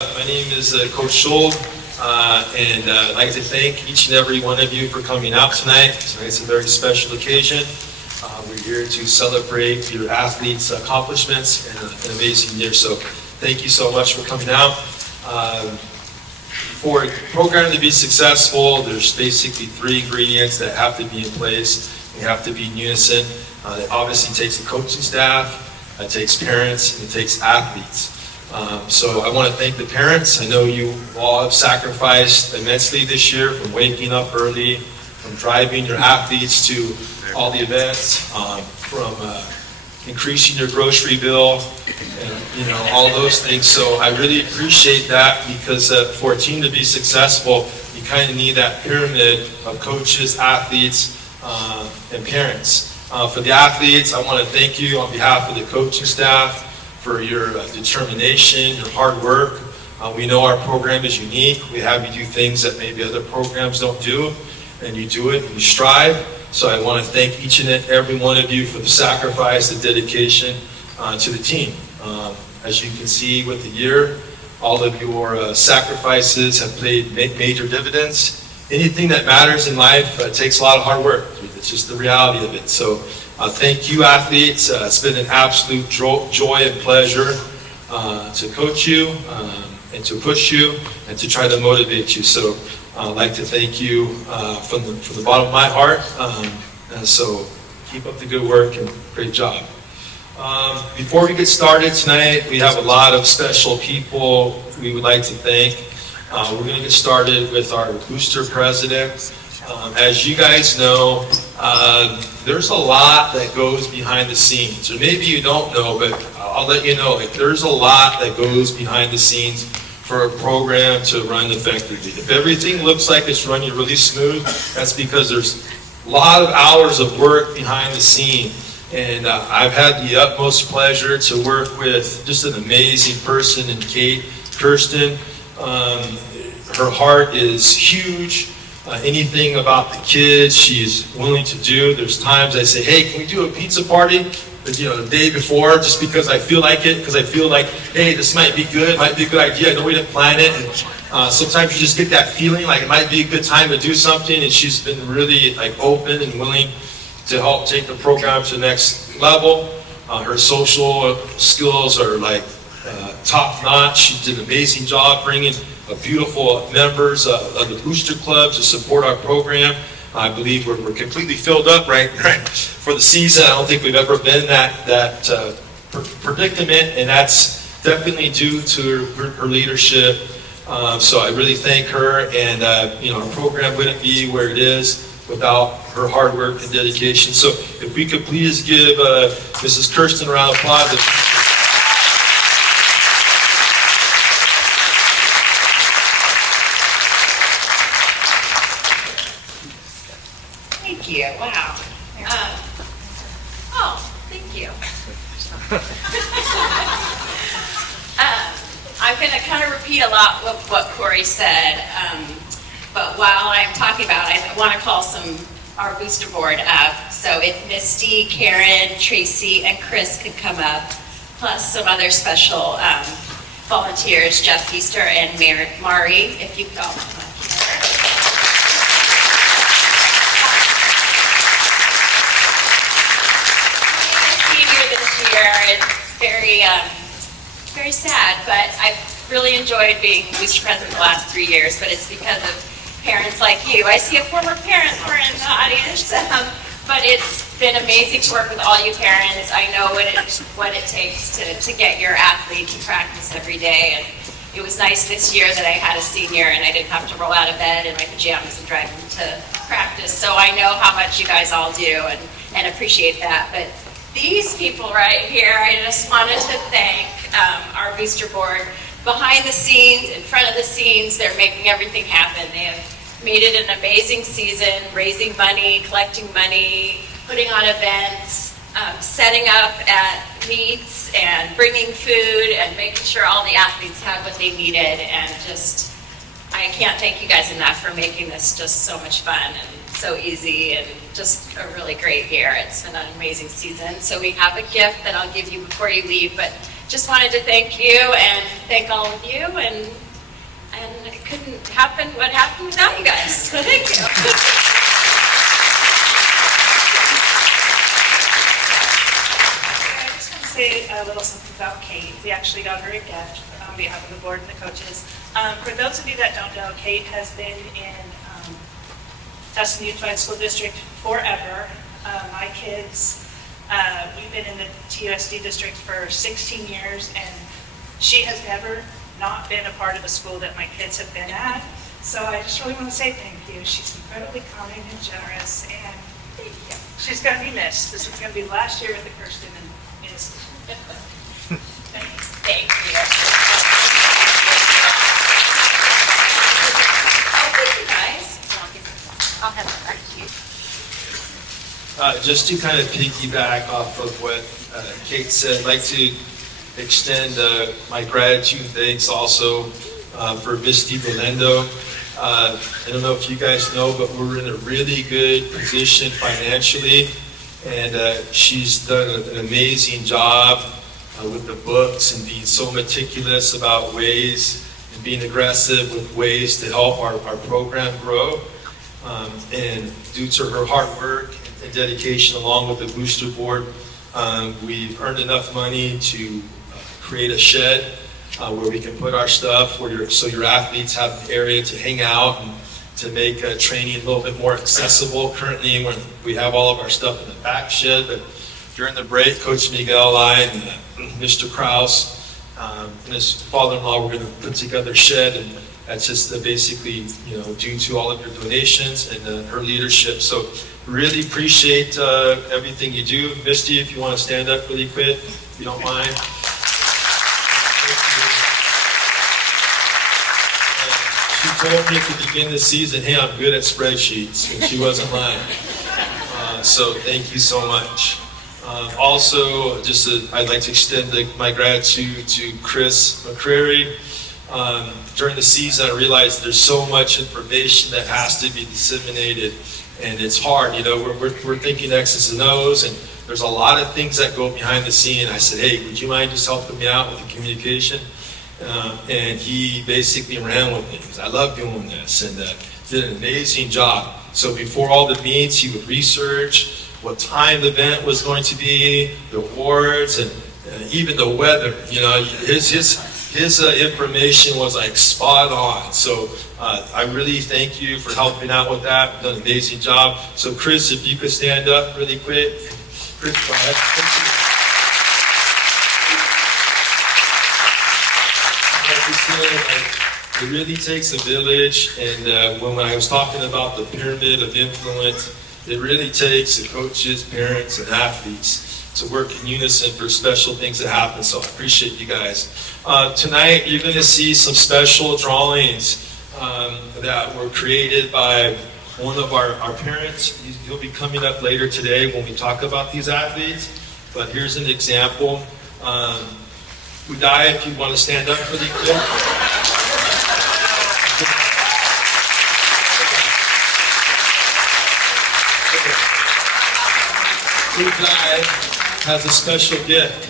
My name is Coach Scholl, and I'd like to thank each and every one of you for coming out tonight. Tonight's a very special occasion. We're here to celebrate your athletes' accomplishments and an amazing year. So thank you so much for coming out. For a program to be successful, there's basically three ingredients that have to be in place. They have to be in unison. It obviously takes the coaching staff, it takes parents, and it takes athletes. So I want to thank the parents. I know you all have sacrificed immensely this year, from waking up early, from driving your athletes to all the events, from increasing your grocery bill, and all those things. So I really appreciate that, because for a team to be successful, you kind of need that pyramid of coaches, athletes, and parents. For the athletes, I want to thank you on behalf of the coaching staff for your determination, your hard work. We know our program is unique. We have you do things that maybe other programs don't do, and you do it and you strive. So I want to thank each and every one of you for the sacrifice, the dedication to the team. As you can see with the year, all of your sacrifices have paid major dividends. Anything that matters in life takes a lot of hard work. It's just the reality of it. So thank you, athletes. It's been an absolute joy and pleasure to coach you and to push you and to try to motivate you. So I'd like to thank you from the bottom of my heart. So keep up the good work and great job. Before we get started tonight, we have a lot of special people we would like to thank. We're going to get started with our booster president. As you guys know, there's a lot that goes behind the scenes. Or maybe you don't know, but I'll let you know. There's a lot that goes behind the scenes for a program to run effectively. If everything looks like it's running really smooth, that's because there's a lot of hours of work behind the scene. And I've had the utmost pleasure to work with just an amazing person in Kate Kirsten. Her heart is huge. Anything about the kids she's willing to do. There's times I say, hey, can we do a pizza party? But, the day before, just because I feel like it, because I feel like, hey, this might be good, might be a good idea. I know we didn't plan it. And sometimes you just get that feeling like it might be a good time to do something. And she's been really open and willing to help take the program to the next level. Her social skills are top notch. She did an amazing job bringing beautiful members of the booster club to support our program. I believe we're completely filled up right for the season. I don't think we've ever been that predicament, and that's definitely due to her leadership. So I really thank her, and our program wouldn't be where it is without her hard work and dedication. So if we could please give Mrs. Kirsten a round of applause. Thank you. Wow. Thank you. I'm going to kind of repeat a lot of what Corey said, but while I'm talking about it, I want to call our booster board up. So if Misty, Karen, Tracy, and Chris could come up, plus some other special volunteers, Jeff Easter and Mari, if you could all come up here. It's very sad, but I've really enjoyed being booster president the last 3 years, but it's because of parents like you. I see a former parent who are in the audience, but it's been amazing to work with all you parents. I know what it takes to get your athlete to practice every day, and it was nice this year that I had a senior and I didn't have to roll out of bed in my pajamas and drive him to practice, so I know how much you guys all do and appreciate that. But these people right here, I just wanted to thank our booster board. Behind the scenes, in front of the scenes, they're making everything happen. They have made it an amazing season, raising money, collecting money, putting on events, setting up at meets and bringing food and making sure all the athletes had what they needed. And just, I can't thank you guys enough for making this just so much fun and so easy and just a really great year. It's been an amazing season. So we have a gift that I'll give you before you leave, but just wanted to thank you and thank all of you, and it couldn't happen what happened without you guys. So thank you. I just want to say a little something about Kate. We actually got her a gift on behalf of the board and the coaches. For those of you that don't know, Kate has been in Tustin Unified School District forever. My kids, we've been in the TUSD district for 16 years, and she has never not been a part of the school that my kids have been at. So I just really want to say thank you. She's incredibly kind and generous, and she's going to be missed. This is going to be the last year at the Kirsten and Institute. Thank you. Thank you guys. I'll have that back to you. Just to kind of piggyback off of what Kate said, I'd like to extend my gratitude and thanks also for Misty Belendo. I don't know if you guys know, but we're in a really good position financially, and she's done an amazing job with the books and being so meticulous about ways and being aggressive with ways to help our program grow. And due to her hard work and dedication along with the booster board, we've earned enough money to create a shed where we can put our stuff, so your athletes have an area to hang out and to make training a little bit more accessible. Currently, when we have all of our stuff in the back shed, but during the break, Coach Miguel, I, and Mr. Krause and his father-in-law were going to put together a shed, and that's just basically, due to all of your donations and her leadership. So really appreciate everything you do. Misty, if you want to stand up really quick, if you don't mind. She told me at the beginning of the season, hey, I'm good at spreadsheets, and she wasn't lying. So thank you so much. Also, I'd like to extend my gratitude to Chris McCrary. During the season, I realized there's so much information that has to be disseminated, and it's hard. We're thinking X's and O's, and there's a lot of things that go behind the scene. I said, hey, would you mind just helping me out with the communication? And he basically ran with me because I love doing this, and did an amazing job. So before all the meets, he would research what time the event was going to be, the awards, and even the weather. His information was like spot on. So I really thank you for helping out with that. You've done an amazing job. So Chris, if you could stand up really quick. Chris, go ahead. It really takes a village, and when I was talking about the pyramid of influence, it really takes the coaches, parents, and athletes to work in unison for special things that happen. So I appreciate you guys. Tonight, you're going to see some special drawings that were created by one of our parents. He'll be coming up later today when we talk about these athletes. But here's an example. Udai, if you want to stand up really quick. Udai has a special gift.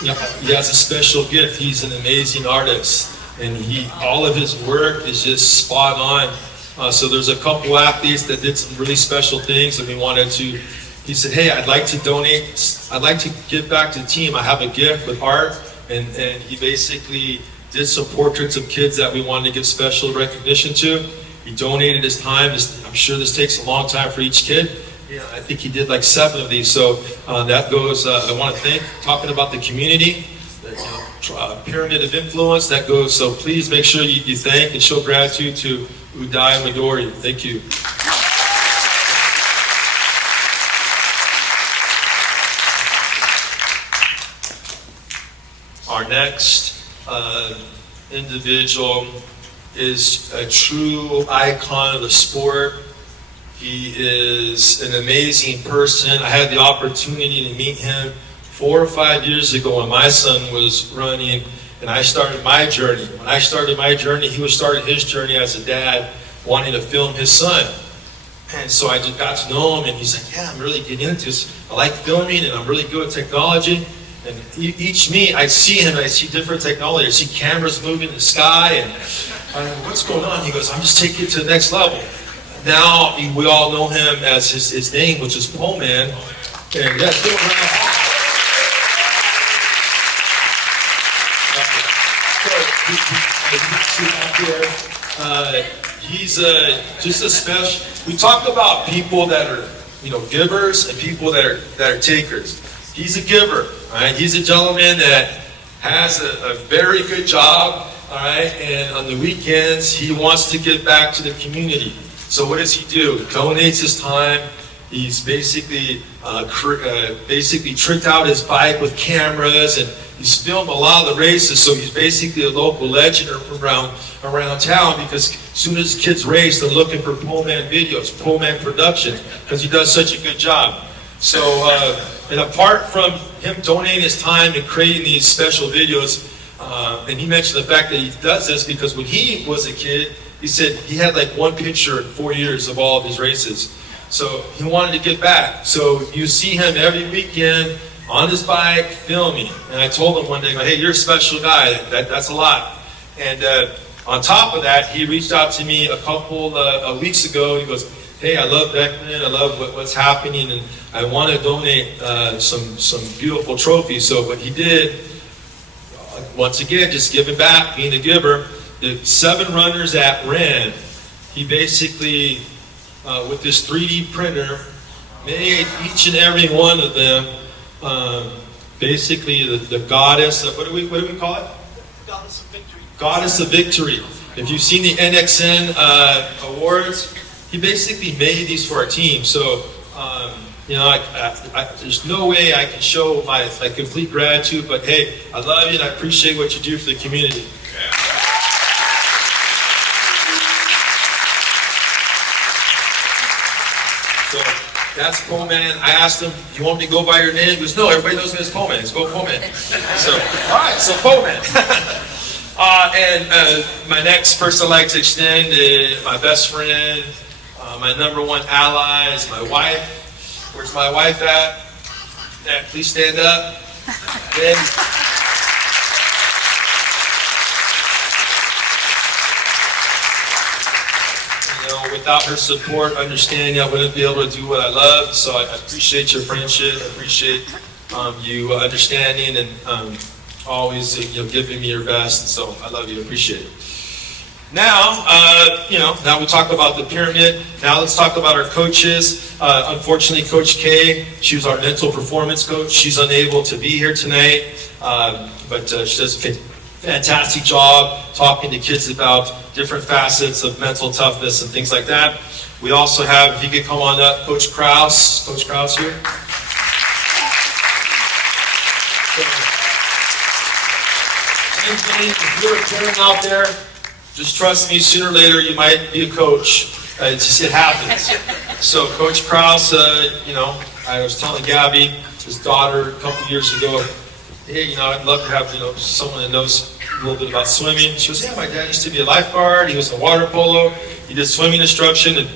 He has a special gift. He's an amazing artist, and all of his work is just spot on. So there's a couple athletes that did some really special things, and we wanted to. He said, hey, I'd like to donate. I'd like to give back to the team. I have a gift with art, and he basically did some portraits of kids that we wanted to give special recognition to. He donated his time. I'm sure this takes a long time for each kid. I think he did like 7 of these. So that goes, I want to thank, talking about the community, the pyramid of influence, that goes. So please make sure you thank and show gratitude to Udai Midori. Thank you. Our next individual is a true icon of the sport. He is an amazing person. I had the opportunity to meet him 4 or 5 years ago when my son was running, and I started my journey. When I started my journey, he was starting his journey as a dad, wanting to film his son. And so I just got to know him, and he's like, yeah, I'm really getting into this. I like filming, and I'm really good at technology. And each meet, I see him, and I see different technology. I see cameras moving in the sky, and I'm like, what's going on? He goes, I'm just taking it to the next level. Now, we all know him as his name, which is Pole Man. And yeah, still around. He's just a special. We talk about people that are, givers and people that are takers. He's a giver, all right? He's a gentleman that has a very good job, all right? And on the weekends, he wants to give back to the community. So what does he do? He donates his time. He's basically tricked out his bike with cameras, and he's filmed a lot of the races. So he's basically a local legend around town, because as soon as kids race, they're looking for Pole Man videos, Pole Man Productions, because he does such a good job. So, and apart from him donating his time and creating these special videos, and he mentioned the fact that he does this because when he was a kid, he said he had like one picture in 4 years of all of his races. So he wanted to get back. So you see him every weekend on his bike filming. And I told him one day, hey, you're a special guy. That's a lot. And on top of that, he reached out to me a couple of weeks ago. He goes, hey, I love Beckman. I love what's happening, and I want to donate some beautiful trophies. So what he did, once again, just giving back, being a giver. The 7 runners that ran, he basically, with this 3D printer, made each and every one of them basically the goddess of, what do we call it? Goddess of Victory. Goddess of Victory. If you've seen the NXN awards, he basically made these for our team. So, there's no way I can show my complete gratitude, but hey, I love you and I appreciate what you do for the community. So that's Pole Man. I asked him, you want me to go by your name? He goes, no, everybody knows me as Pole Man. Let's go Pole Man. So, all right, so Pole Man. And my next person I'd like to extend is my best friend, my number one ally is my wife. Where's my wife at? Yeah, please stand up. Then, without her support, understanding, I wouldn't be able to do what I love. So I appreciate your friendship. I appreciate you understanding and always giving me your best. So I love you. I appreciate it. Now, now we talk about the pyramid. Now let's talk about our coaches. Unfortunately, Coach K, she was our mental performance coach. She's unable to be here tonight, but she does a fantastic job talking to kids about different facets of mental toughness and things like that. We also have, if you could come on up, Coach Krause. Coach Krause here. Same thing, if you're a parent out there, just trust me, sooner or later you might be a coach. It happens. So Coach Krause, I was telling Gabby, his daughter, a couple years ago, hey, I'd love to have, someone that knows a little bit about swimming. She goes, yeah, my dad used to be a lifeguard. He was in water polo. He did swimming instruction, and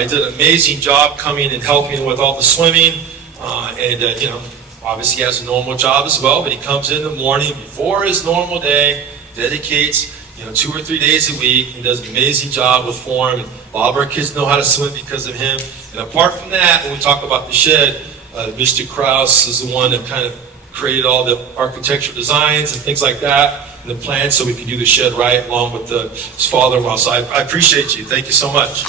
he did an amazing job coming and helping with all the swimming. Obviously he has a normal job as well, but he comes in the morning before his normal day, dedicates 2 or 3 days a week, and does an amazing job with form. And a lot of our kids know how to swim because of him. And apart from that, when we talk about the shed, Mr. Krause is the one that kind of created all the architectural designs and things like that, and the plans so we can do the shed right, along with his father-in-law. So I appreciate you. Thank you so much.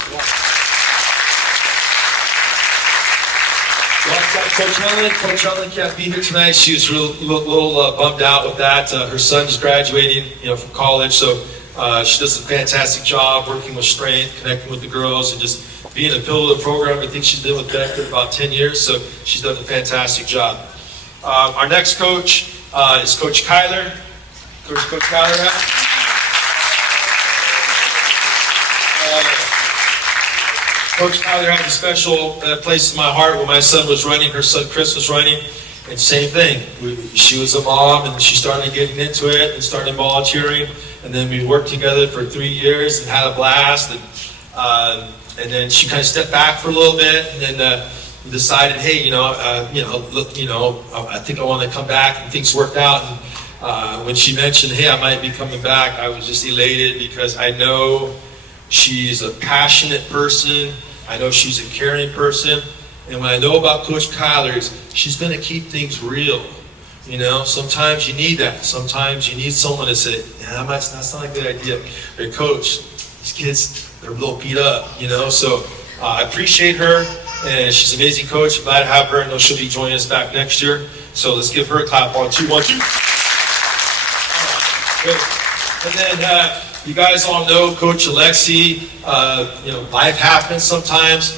Coach Helen can't be here tonight. She was a little bummed out with that. Her son's graduating, from college, so she does a fantastic job working with strength, connecting with the girls, and just being a pillar of the program. I think she's been with Beckman for about 10 years, so she's done a fantastic job. Our next coach is Coach Kyler. Coach Kyler. Coach Kyler had a special place in my heart when my son was running, her son Chris was running, and same thing. She was a mom, and she started getting into it and started volunteering, and then we worked together for 3 years and had a blast, and then she kind of stepped back for a little bit, and then decided, hey, I think I want to come back, and things worked out. And when she mentioned, hey, I might be coming back, I was just elated because I know she's a passionate person. I know she's a caring person. And what I know about Coach Kyler is she's going to keep things real. Sometimes you need that. Sometimes you need someone to say, yeah, that's not a good idea. Hey, Coach, these kids, they're a little beat up, So I appreciate her, and she's an amazing coach. I'm glad to have her. I know she'll be joining us back next year. So let's give her a clap on 2, 1, 2. Good. And then you guys all know Coach Alexi. Life happens sometimes.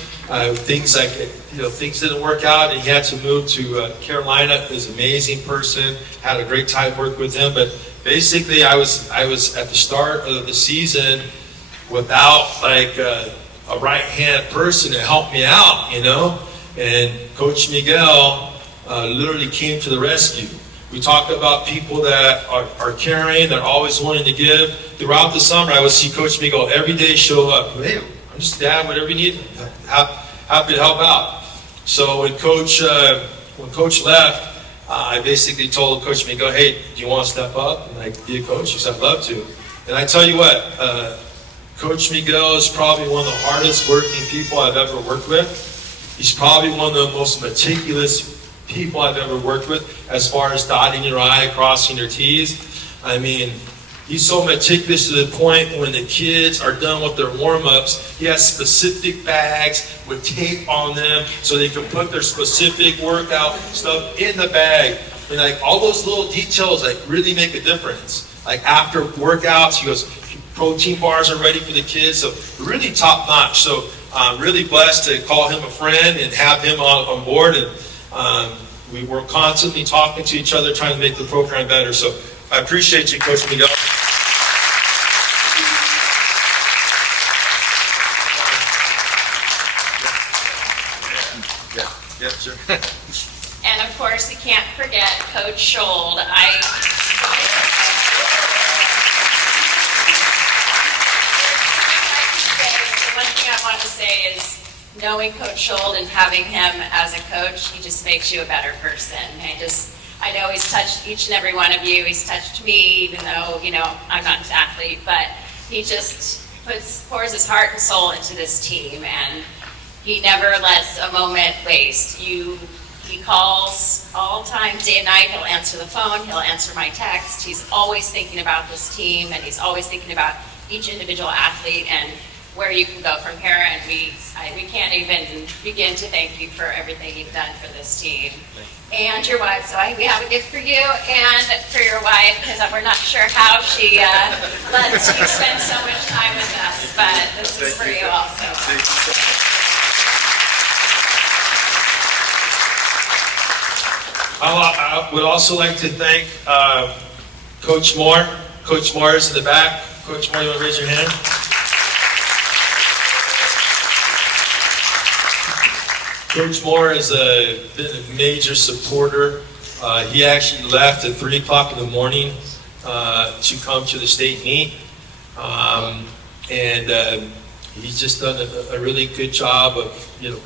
Things like things didn't work out, and he had to move to Carolina. He's an amazing person. Had a great time working with him. But basically, I was at the start of the season without a right-hand person to help me out, And Coach Miguel literally came to the rescue. We talk about people that are caring, that are always wanting to give. Throughout the summer, I would see Coach Miguel every day show up. Hey, I'm just dad, whatever you need, happy to help out. So when Coach left, I basically told Coach Miguel, hey, do you want to step up and be a coach? He said, I'd love to. And I tell you what, Coach Miguel is probably one of the hardest working people I've ever worked with. He's probably one of the most meticulous people I've ever worked with as far as dotting your I, crossing your T's. I mean, he's so meticulous to the point when the kids are done with their warm-ups, he has specific bags with tape on them so they can put their specific workout stuff in the bag. And all those little details really make a difference. After workouts, he goes, protein bars are ready for the kids, so really top notch. So I'm really blessed to call him a friend and have him on board. And we were constantly talking to each other, trying to make the program better. So I appreciate you, Coach Miguel. Yeah, sure. And of course, you can't forget Coach Schold. The one thing I want to say is knowing Coach Schold and having him as a coach, he just makes you a better person. I know he's touched each and every one of you. He's touched me, even though, I'm not an athlete, but he just pours his heart and soul into this team, and he never lets a moment waste. He calls all times, day and night. He'll answer the phone. He'll answer my text. He's always thinking about this team, and he's always thinking about each individual athlete and where you can go from here. And we can't even begin to thank you for everything you've done for this team. And your wife. So we have a gift for you and for your wife, because we're not sure how she lets you spend so much time with us, but this is for you also. I would also like to thank Coach Moore. Coach Moore is in the back. Coach Moore, you want to raise your hand? Coach Moore has been a major supporter. He actually left at 3 o'clock in the morning to come to the state meet. And he's just done a really good job of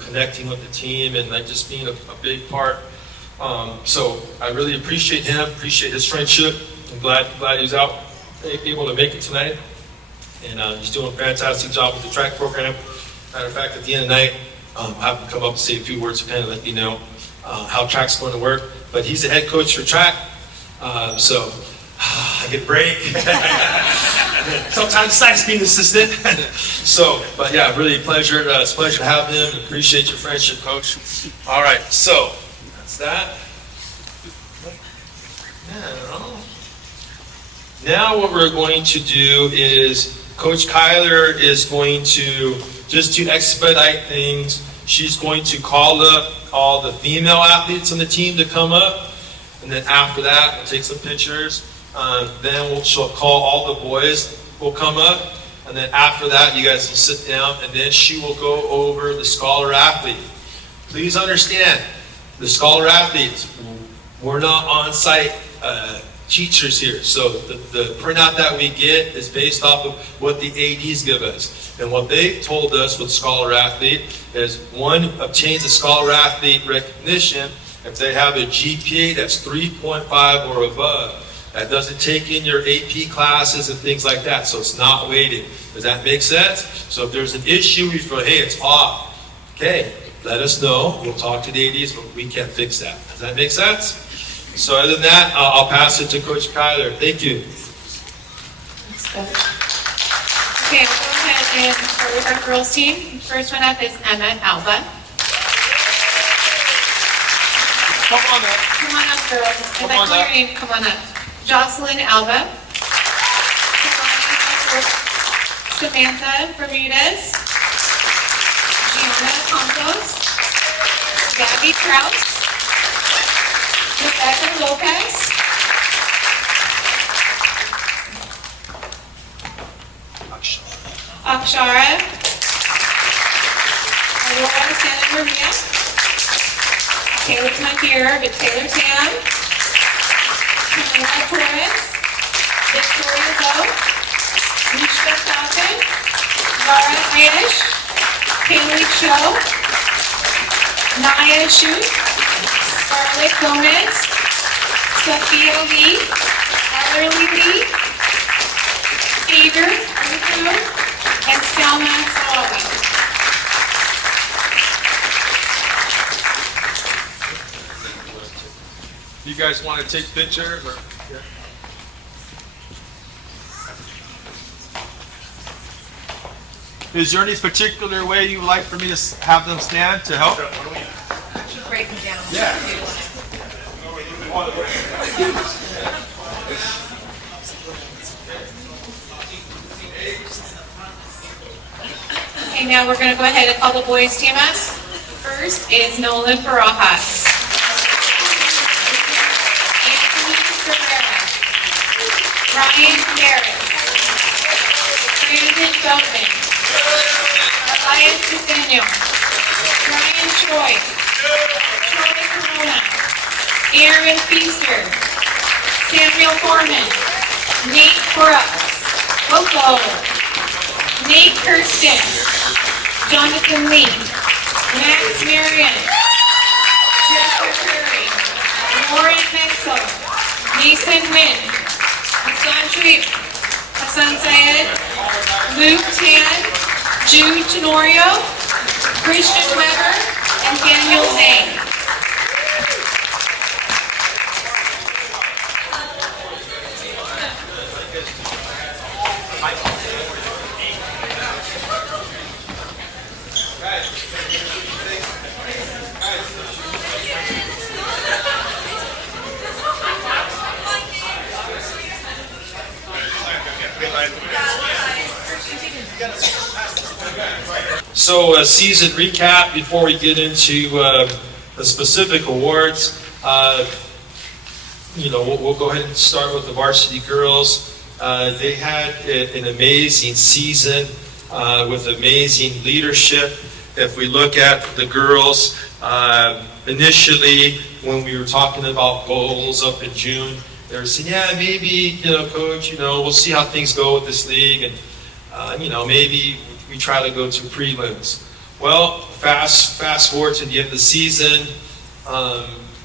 connecting with the team and just being a big part. So I really appreciate him, appreciate his friendship. I'm glad he was able to make it tonight. And he's doing a fantastic job with the track program. Matter of fact, at the end of the night, I have him come up and say a few words to kind of let you know how track's going to work. But he's the head coach for track, so I get a break. Sometimes it's nice being assistant. But yeah, really pleasure. It's a pleasure to have him. Appreciate your friendship, Coach. All right, so that's that. Now what we're going to do is Coach Kyler is going to, just to expedite things, she's going to call up all the female athletes on the team to come up. And then after that, we'll take some pictures. Then she'll call all the boys will come up. And then after that, you guys will sit down. And then she will go over the scholar athlete. Please understand, the scholar athletes, we're not on site teachers here. So the printout that we get is based off of what the ADs give us. And what they've told us with Scholar Athlete is, one, obtains a Scholar Athlete recognition if they have a GPA that's 3.5 or above. That doesn't take in your AP classes and things like that, so it's not weighted. Does that make sense? So if there's an issue, we feel, hey, it's off. Okay, let us know. We'll talk to the ADs, but we can't fix that. Does that make sense? So other than that, I'll pass it to Coach Kyler. Thank you. Okay, we'll go ahead and start with our girls team. First one up is Emma Alba. Come on up. Come on up, girls. If Come I on call your up. name, come on up. Jocelyn Alba. Samantha Bermudez. Gianna Campos. Gabby Kraus. Rebecca Lopez. Akshara. Aurora Santa Maria. Taylor's not here, but Taylor Tam. Camila Torres. Victoria Lowe. Mishka Falcon. Laura Ayash. Kaylee Cho. Naya Shu. Scarlett Gomez. Sophia Lee. Ellerly Lee. Xavier Russo. And Selma Salawa. You guys want to take pictures? Or? Yeah. Is there any particular way you would like for me to have them stand to help? Break them down. Yeah. Okay, now we're going to go ahead and call the boys team up. First is Nolan Barajas. Anthony Ferreira. Ryan Garrett. Brandon Feldman. Elias Daniel. Brian Troy. Troy Corona. Aaron Feaster. Samuel Foreman. Nate Brooks. Coco. Nate Kirsten. Jonathan Lee. Max Marion. Jessica Curry. Lauren Mexel. Mason Wynn. Hassan Syed. Luke Tan. Jude Tenorio. Christian Weber. And Daniel Zhang. So a season recap before we get into the specific awards. We'll go ahead and start with the varsity girls. They had an amazing season with amazing leadership. If we look at the girls, initially when we were talking about goals up in June, they were saying, yeah, maybe, coach, we'll see how things go with this league, and maybe we try to go to prelims. Well, fast forward to the end of the season,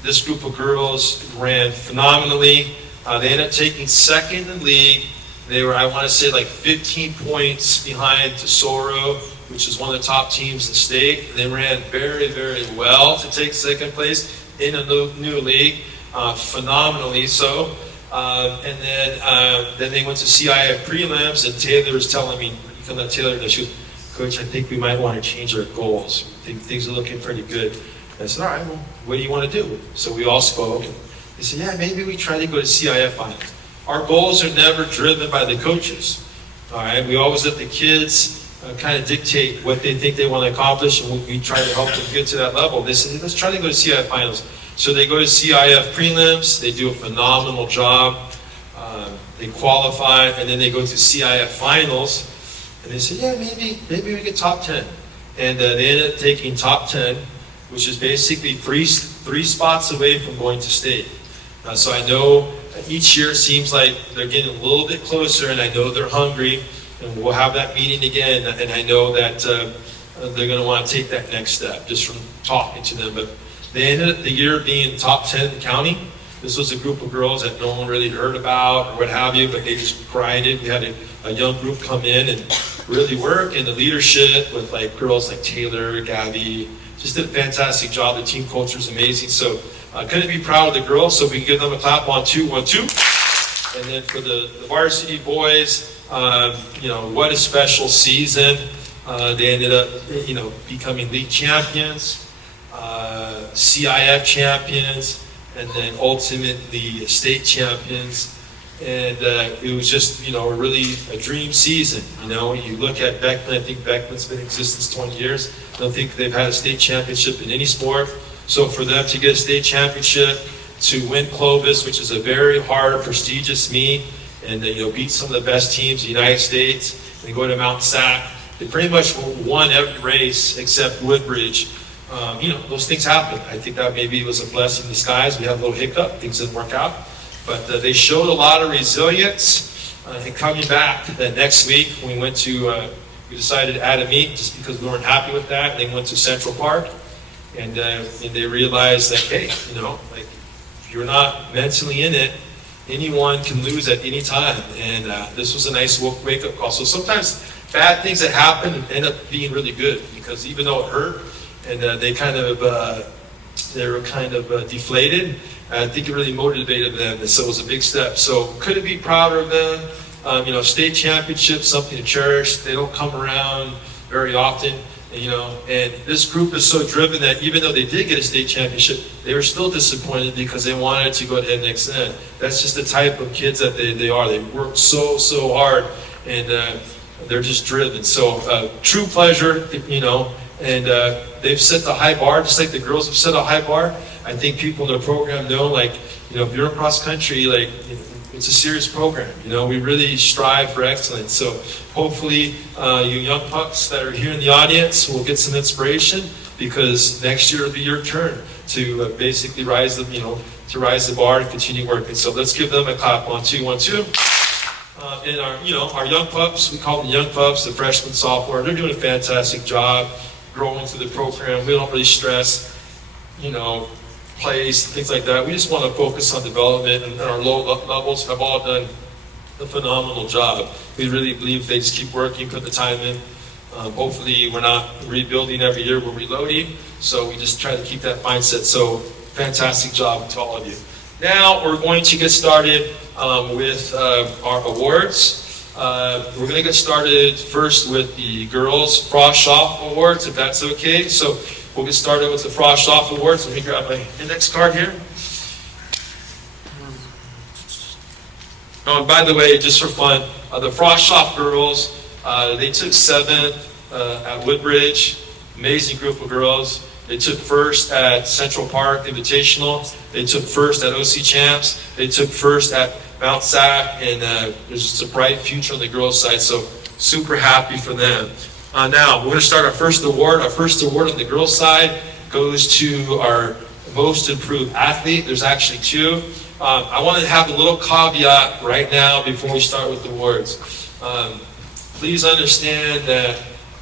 this group of girls ran phenomenally. They ended up taking second in the league. They were, I want to say, like 15 points behind Tesoro, which is one of the top teams in the state. They ran very, very well to take second place in a new league, phenomenally so. And then they went to CIF prelims, and Taylor was telling me, Taylor, that she was, Coach, I think we might want to change our goals. I think things are looking pretty good. And I said, all right, well, what do you want to do? So we all spoke. They said, yeah, maybe we try to go to CIF finals. Our goals are never driven by the coaches. All right, we always let the kids kind of dictate what they think they want to accomplish, and we try to help them get to that level. They said, let's try to go to CIF finals. So they go to CIF prelims. They do a phenomenal job. They qualify, and then they go to CIF finals. And they said, yeah, maybe we get top 10. And they ended up taking top 10, which is basically three spots away from going to state. So I know each year seems like they're getting a little bit closer, and I know they're hungry, and we'll have that meeting again, and I know that they're going to want to take that next step just from talking to them. But they ended the year being top 10 in the county. This was a group of girls that no one really heard about or what have you, but they just grinded. We had a young group come in and really work, and the leadership with like girls like Taylor, Gabby, just did a fantastic job. The team culture is amazing. So couldn't be proud of the girls, so we can give them a clap. 1, 2, 1, 2. And then for the varsity boys, what a special season. They ended up, becoming league champions, CIF champions, and then ultimately state champions. And it was just, really a dream season. You look at Beckman, I think Beckman's been in existence 20 years. I don't think they've had a state championship in any sport. So for them to get a state championship, to win Clovis, which is a very hard, prestigious meet, and beat some of the best teams in the United States, and go to Mount Sac, they pretty much won every race except Woodbridge. Those things happen. I think that maybe was a blessing in disguise. We had a little hiccup, things didn't work out. But they showed a lot of resilience. And coming back that next week, we decided to add a meet just because we weren't happy with that. They went to Central Park, and they realized that, hey, if you're not mentally in it, anyone can lose at any time. And this was a nice wake-up call. So sometimes bad things that happen end up being really good, because even though it hurt and they were kind of deflated, I think it really motivated them, and so it was a big step. So couldn't be prouder of them. State championships, something to cherish. They don't come around very often, and this group is so driven that even though they did get a state championship, they were still disappointed because they wanted to go to NXN. That's just the type of kids that they are. They work so hard, and they're just driven. So true pleasure, and they've set the high bar, just like the girls have set a high bar. I think people in the program know, if you're in cross country, it's a serious program. We really strive for excellence. So hopefully you young pucks that are here in the audience will get some inspiration, because next year will be your turn to basically rise the bar and continue working. So let's give them a clap. 1, 2, 1, 2. And our young pups, we call them young pups, the freshmen, sophomore, they're doing a fantastic job growing through the program. We don't really stress, plays, things like that. We just want to focus on development, and our low levels have all done a phenomenal job. We really believe they just keep working, put the time in. Hopefully we're not rebuilding every year, we're reloading. So we just try to keep that mindset. So fantastic job to all of you. Now we're going to get started with our awards. We're going to get started first with the Girls Frosh-Off Awards, if that's okay. So we'll get started with the Frosh-Off Awards. Let me grab my index card here. Oh, and by the way, just for fun, the Frosh-Off girls, they took 7th at Woodbridge. Amazing group of girls. They took 1st at Central Park Invitational. They took 1st at OC Champs. They took 1st at Mount Sac, and there's just a bright future on the girls' side, so super happy for them. Now, we're going to start our first award. Our first award on the girls' side goes to our most improved athlete. There's actually 2. I want to have a little caveat right now before we start with the awards. Please understand that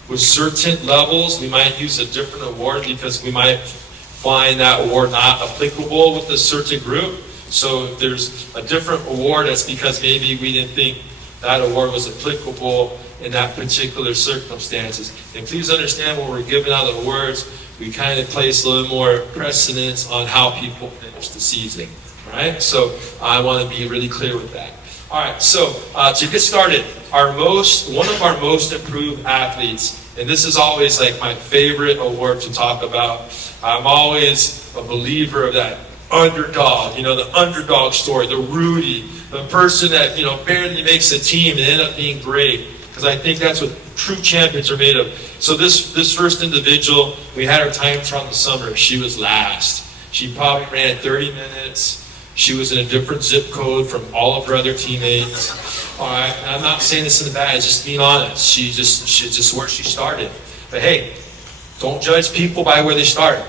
with certain levels, we might use a different award because we might find that award not applicable with a certain group. So if there's a different award, that's because maybe we didn't think that award was applicable in that particular circumstances. And please understand, when we're giving out the awards, we kind of place a little more precedence on how people finish the season, right? So I want to be really clear with that. All right, so to get started, one of our most improved athletes, and this is always like my favorite award to talk about. I'm always a believer of that underdog, the underdog story, the Rudy, the person that, barely makes a team and end up being great. Because I think that's what true champions are made of. So this first individual, we had her timed from the summer. She was last. She probably ran 30 minutes. She was in a different zip code from all of her other teammates. All right, and I'm not saying this in the bad, just being honest. She's just where she started. But hey, don't judge people by where they start.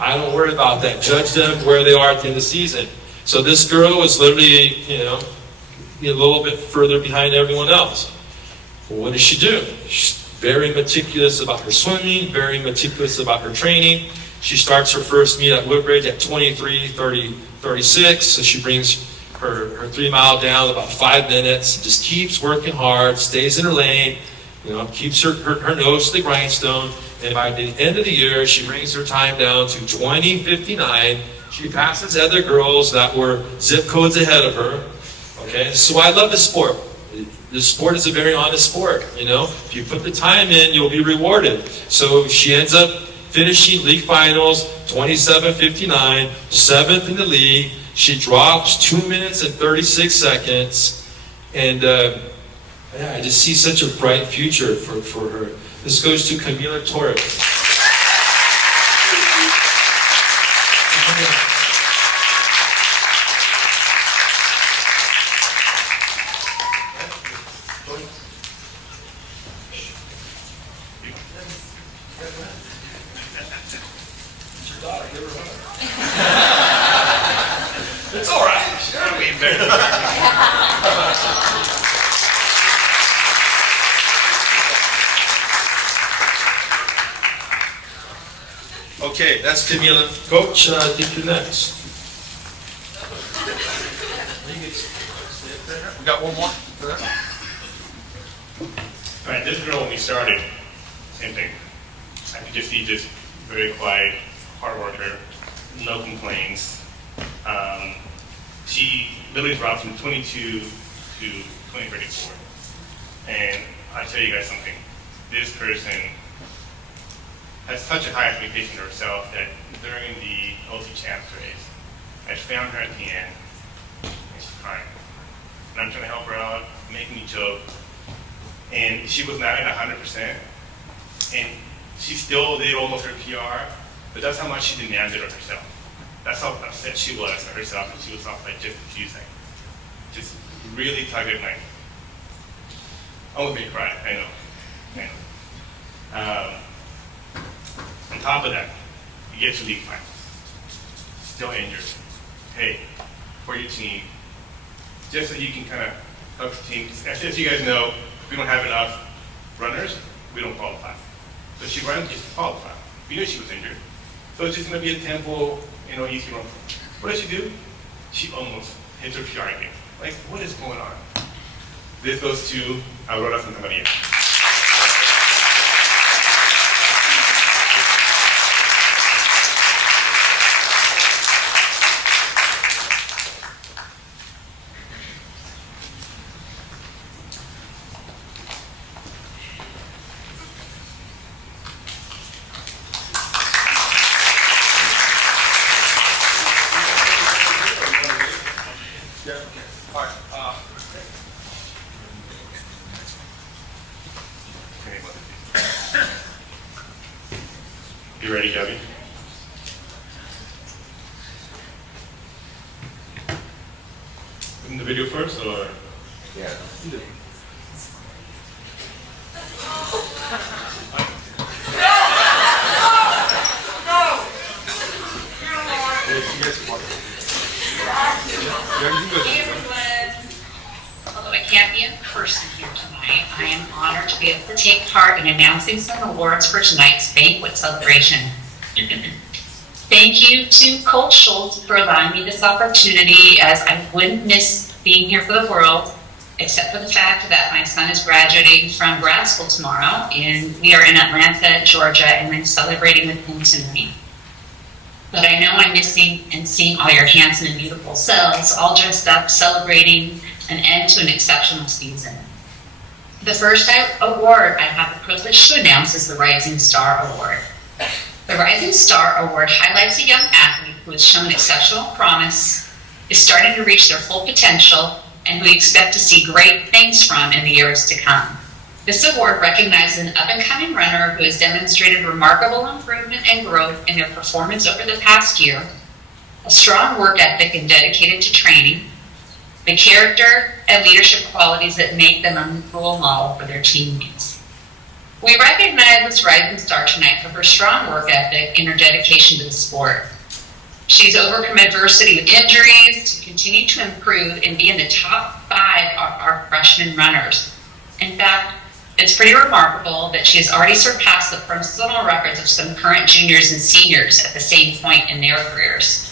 I don't worry about that. Judge them where they are at the end of the season. So this girl was literally, a little bit further behind everyone else. Well, what does she do? She's very meticulous about her swimming, very meticulous about her training. She starts her first meet at Woodbridge at 23:36, so she brings her 3 mile down about 5 minutes, just keeps working hard, stays in her lane, keeps her nose to the grindstone, and by the end of the year, she brings her time down to 20:59. She passes other girls that were zip codes ahead of her. Okay, so I love this sport. This sport is a very honest sport, If you put the time in, you'll be rewarded. So she ends up finishing league finals, 27:59, 7th in the league. She drops 2 minutes and 36 seconds. And I just see such a bright future for her. This goes to Camila Torres. It's all right. Okay, that's Camila. Coach, I think you're next. We got one more. All right, this girl, when we started, same thing. I could just see just very quiet, hard worker, no complaints. She literally dropped from 22 to 2034. And I tell you guys something, this person has such a high expectation of herself that during the OC Champs race, I found her at the end, and she's crying. And I'm trying to help her out, making me joke. And she was not at 100%. And she still did almost her PR, but that's how much she demanded of herself. That's how upset she was at herself, and she was off by just a few seconds. Just really tugged at my, almost made me cry, I know. On top of that, you get to league finals. Still injured. Hey, for your team, just so you can kind of help the team. As you guys know, if we don't have enough runners, we don't qualify. So she ran just to qualify. We knew she was injured. So it's just going to be a tempo, easy run. What did she do? She almost hit her PR again. Like, what is going on? This goes to Aurora Santa Maria. You ready, Gabby? In the video first, or? Yeah. Although I can't be in person here tonight, I am honored to be able to take part in announcing some awards for tonight's banquet celebration. Thank you to Coach Schultz for allowing me this opportunity, as I wouldn't miss being here for the world, except for the fact that my son is graduating from grad school tomorrow, and we are in Atlanta, Georgia, and I'm celebrating with him tonight. But I know I'm missing and seeing all your handsome and beautiful selves, all dressed up, celebrating an end to an exceptional season. The first award I have the privilege to announce is the Rising Star Award. The Rising Star Award highlights a young athlete who has shown exceptional promise, is starting to reach their full potential, and who we expect to see great things from in the years to come. This award recognizes an up-and-coming runner who has demonstrated remarkable improvement and growth in their performance over the past year, a strong work ethic and dedicated to training, the character and leadership qualities that make them a role model for their teammates. We recognize this rising star tonight for her strong work ethic and her dedication to the sport. She's overcome adversity with injuries to continue to improve and be in the top 5 of our freshman runners. In fact, it's pretty remarkable that she has already surpassed the personal records of some current juniors and seniors at the same point in their careers.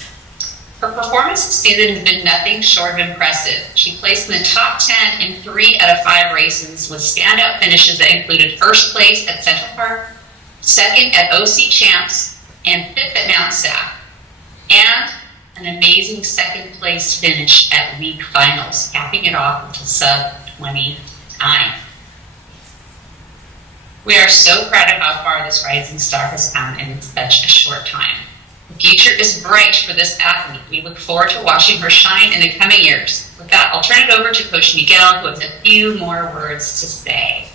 Her performance this season has been nothing short of impressive. She placed in the top 10 in 3 out of 5 races with standout finishes that included first place at Central Park, second at OC Champs, and 5th at Mount Sac, and an amazing second place finish at league finals, capping it off with a sub 20 time. We are so proud of how far this rising star has come in such a short time. The future is bright for this athlete. We look forward to watching her shine in the coming years. With that, I'll turn it over to Coach Miguel, who has a few more words to say.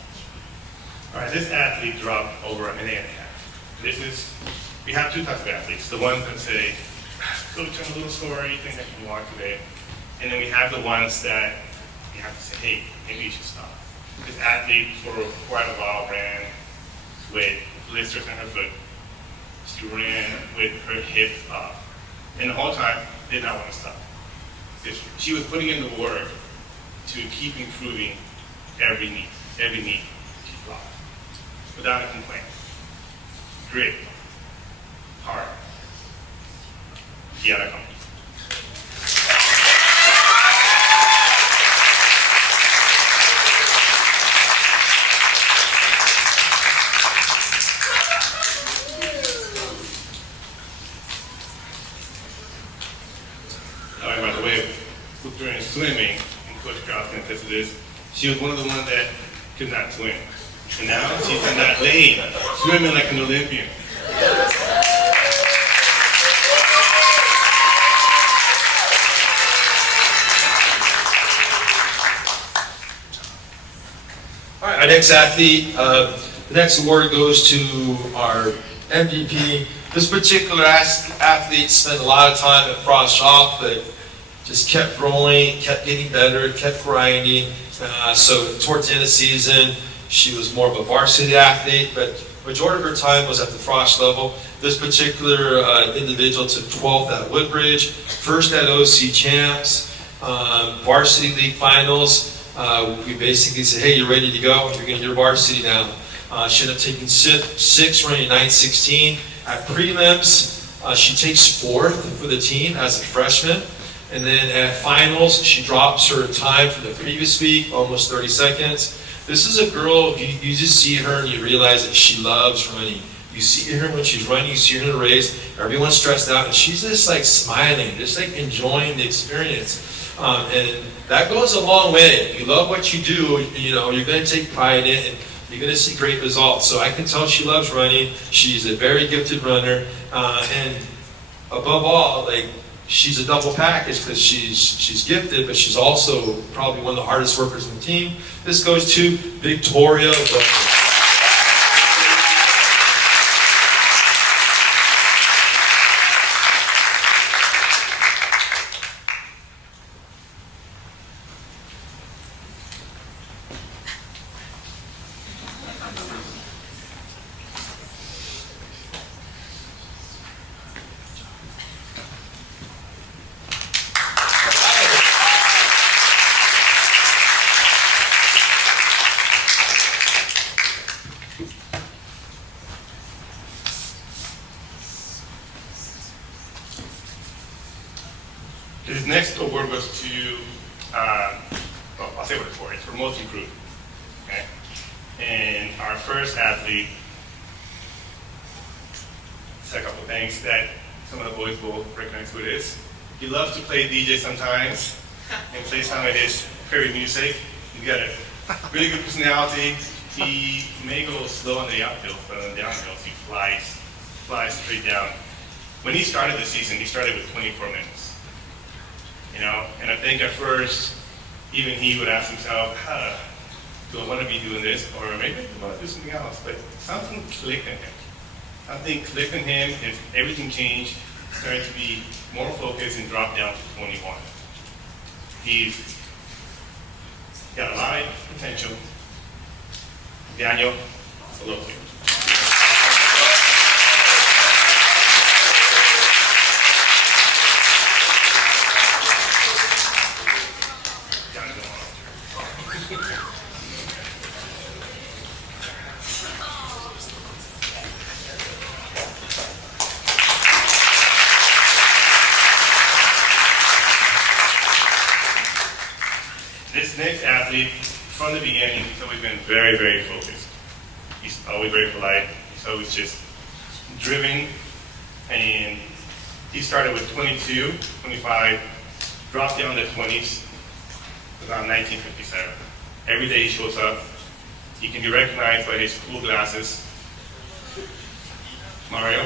All right, this athlete dropped over a minute and a half. We have 2 types of athletes. The ones that say, Coach, I'm a little sore, you think I can walk today? And then we have the ones that you have to say, hey, maybe you should stop. This athlete for quite a while ran with blisters on her foot. She ran with her hip up. And the whole time, did not want to stop. She was putting in the work to keep improving every meet she fought. Without a complaint. Grit. Hard. Yeah, that comes. By the way, during swimming, and Coach Krause can attest to this, she was one of the ones that could not swim. And now she's in that lane, swimming like an Olympian. All right, our next athlete, the next award goes to our MVP. This particular athlete spent a lot of time at Frost Off, but just kept growing, kept getting better, kept grinding. So towards the end of the season, she was more of a varsity athlete, but majority of her time was at the Frost level. This particular individual took 12th at Woodbridge, first at OC Champs, varsity league finals. We basically said, hey, you're ready to go. You're going to do varsity now. She ended up taking 6th, running 9:16. At prelims, she takes 4th for the team as a freshman. And then at finals, she drops her time from the previous week, almost 30 seconds. This is a girl, you just see her and you realize that she loves running. You see her when she's running, you see her in the race, everyone's stressed out, and she's just like smiling, just like enjoying the experience. And that goes a long way. If you love what you do, you know, you're going to take pride in it, and you're going to see great results. So I can tell she loves running. She's a very gifted runner. And above all, like, she's a double package because she's gifted, but she's also probably one of the hardest workers on the team. This goes to Victoria. His next award was to, well, I'll say what it's for. It's for most improved. Okay? And our first athlete said a couple things that some of the boys will recognize who it is. He loves to play DJ sometimes and play some of his favorite music. He's got a really good personality. He may go slow on the uphill, but on the downhills he flies straight down. When he started the season, he started with 24 minutes. You know, and I think at first, even he would ask himself, do I want to be doing this, or maybe I want to do something else? But something clicked in him. Something clicked in him, and everything changed. Started to be more focused and dropped down to 21. He's got a lot of potential. Daniel, a little bit. from the beginning, he's always been very, very focused. He's always very polite. He's always just driven. And he started with 22, 25, dropped down to 20s around 1957. Every day he shows up. He can be recognized by his cool glasses. Mario?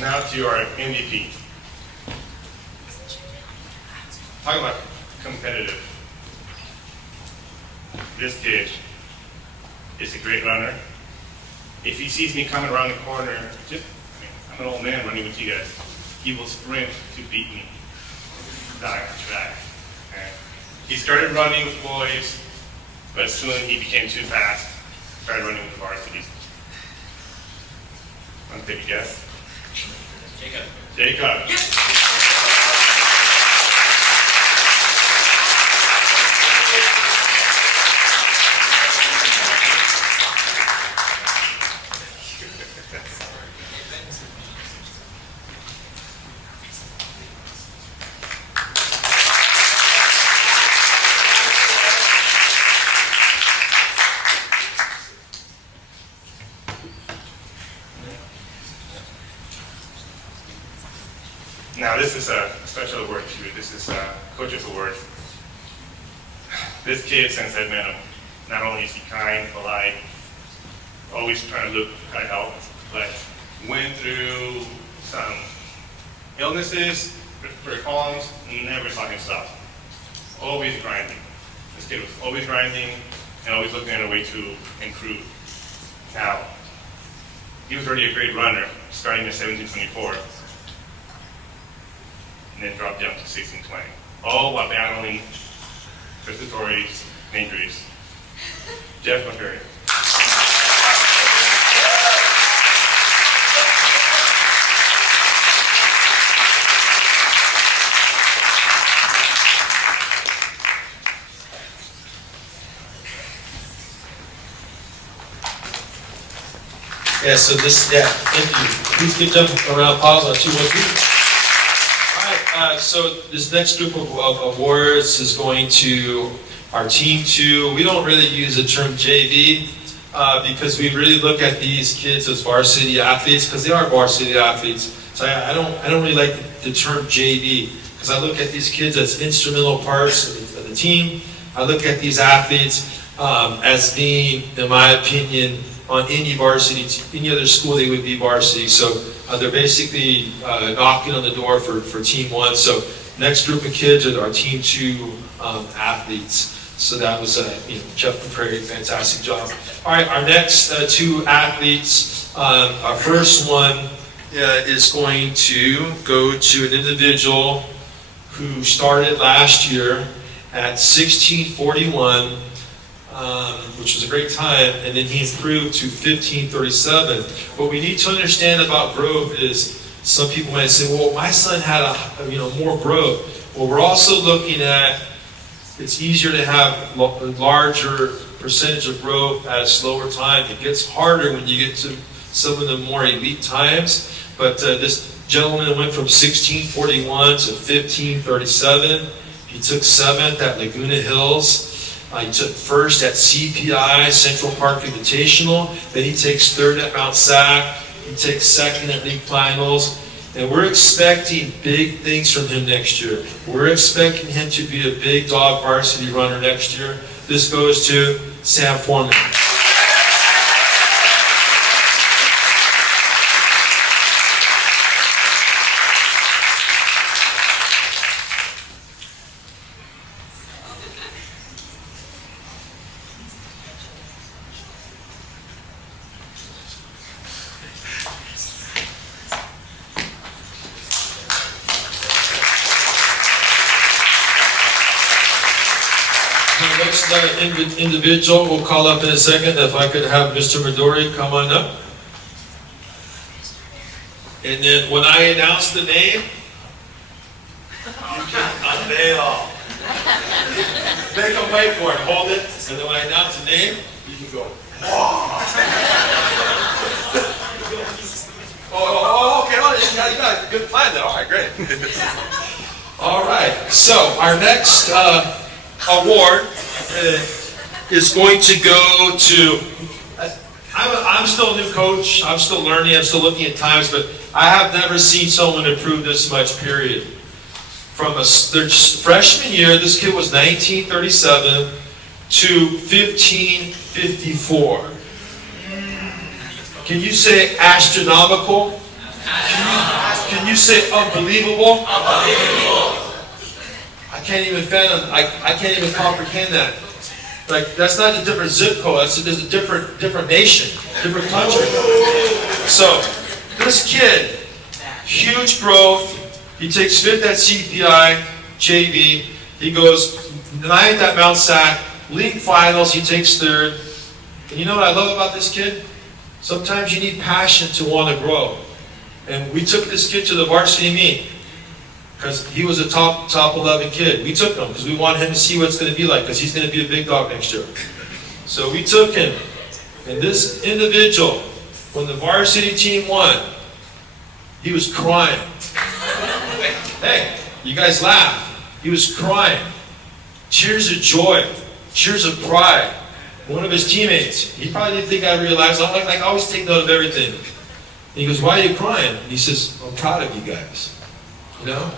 Now to our MVP. Talking about competitive. This kid is a great runner. If he sees me coming around the corner, I'm an old man running with you guys. He will sprint to beat me. Back on track. Okay. He started running with boys, but soon he became too fast. Started running with the varsity. Want to take a guess? Jacob. Now this is a special award too. This is a coach's award. This kid, since I've met him, not only is he kind, polite, always trying to help, but went through some illnesses, respiratory problems, never saw him stop. Always grinding. This kid was always grinding and always looking at a way to improve. Now, he was already a great runner, starting at 1724. And then dropped down to 1620. All while battling respiratory injuries. Jeff McCurry. Yeah, so thank you. Please give them a round of applause on 212. So this next group of awards is going to our Team 2. We don't really use the term JV because we really look at these kids as varsity athletes because they are varsity athletes. So I don't really like the term JV because I look at these kids as instrumental parts of the team. I look at these athletes as being, in my opinion, on any varsity, any other school they would be varsity. So they're basically knocking on the door for Team 1. So next group of kids are our Team 2 athletes. So that was Jeff McCrary, fantastic job. All right, our next 2 athletes. Our first one is going to go to an individual who started last year at 1641. Which was a great time, and then he improved to 1537. What we need to understand about growth is some people might say, well, my son had more growth. Well, we're also looking at it's easier to have a larger percentage of growth at a slower time. It gets harder when you get to some of the more elite times, but this gentleman went from 1641 to 1537. He took 7th at Laguna Hills. He took 1st at CPI, Central Park Invitational. Then he takes 3rd at Mount Sac. He takes 2nd at League Finals. And we're expecting big things from him next year. We're expecting him to be a big dog varsity runner next year. This goes to Sam Foreman. individual we'll call up in a second. If I could have Mr. Midori come on up. And then when I announce the name, you can unveil. Make them wait for it. Hold it. And then when I announce the name, you can go. Oh, okay. Oh, you got a good plan then. All right, great. All right. So our next award is going to go to. I'm still a new coach. I'm still learning. I'm still looking at times, but I have never seen someone improve this much. Period. From their freshman year, this kid was 1937 to 1554. Can you say astronomical? Can you say unbelievable? Unbelievable. I can't even fathom. I can't even comprehend that. Like, that's not a different zip code. That's a different nation, different country. So this kid, huge growth. He takes 5th at CPI, JV. He goes 9th at Mount Sac. League finals, he takes 3rd. And you know what I love about this kid? Sometimes you need passion to want to grow. And we took this kid to the varsity meet because he was a top 11 kid. We took him because we wanted him to see what it's going to be like because he's going to be a big dog next year. So we took him. And this individual, when the varsity team won, he was crying. Hey, you guys laugh. He was crying. Tears of joy. Tears of pride. One of his teammates, he probably didn't think I realized, I always take note of everything. And he goes, why are you crying? And he says, I'm proud of you guys. You know?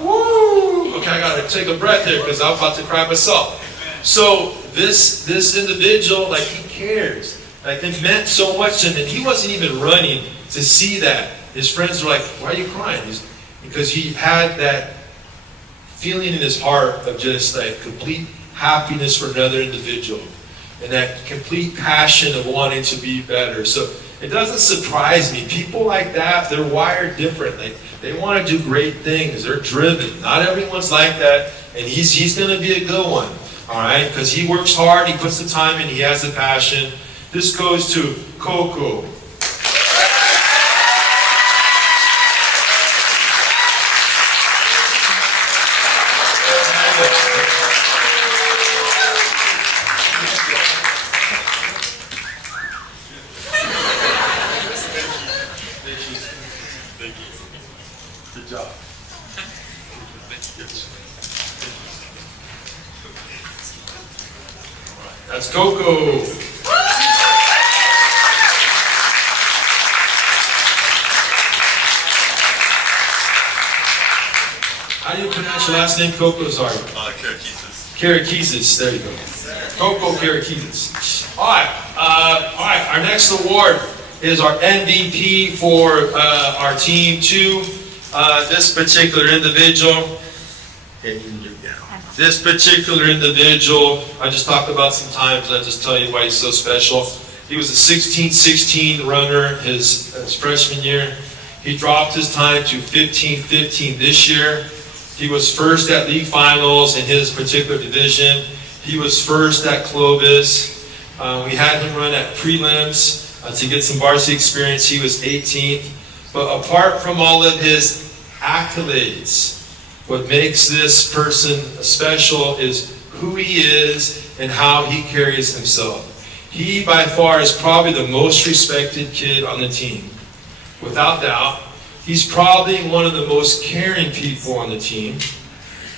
Woo! Okay, I gotta take a breath here because I'm about to cry myself. So this individual, like, he cares. Like, it meant so much to him. And he wasn't even running to see that. His friends were like, why are you crying? Because he had that feeling in his heart of just like complete happiness for another individual. And that complete passion of wanting to be better. So it doesn't surprise me. People like that, they're wired differently. They want to do great things. They're driven. Not everyone's like that. And he's going to be a good one. All right? Because he works hard. He puts the time in. He has the passion. This goes to Coco. Good job. That's Coco. How do you pronounce your last name, Coco? Sorry. Karakisis. Karakisis. There you go. Coco Karakisis. All right. Our next award is our MVP for our team 2. This particular individual. This particular individual, I just talked about some times. I just tell you why he's so special. He was a 16-16 runner his freshman year. He dropped his time to 15-15 this year. He was first at league finals in his particular division. He was first at Clovis. We had him run at prelims to get some varsity experience. He was 18th. But apart from all of his accolades, what makes this person special is who he is and how he carries himself. He, by far, is probably the most respected kid on the team. Without doubt. He's probably one of the most caring people on the team.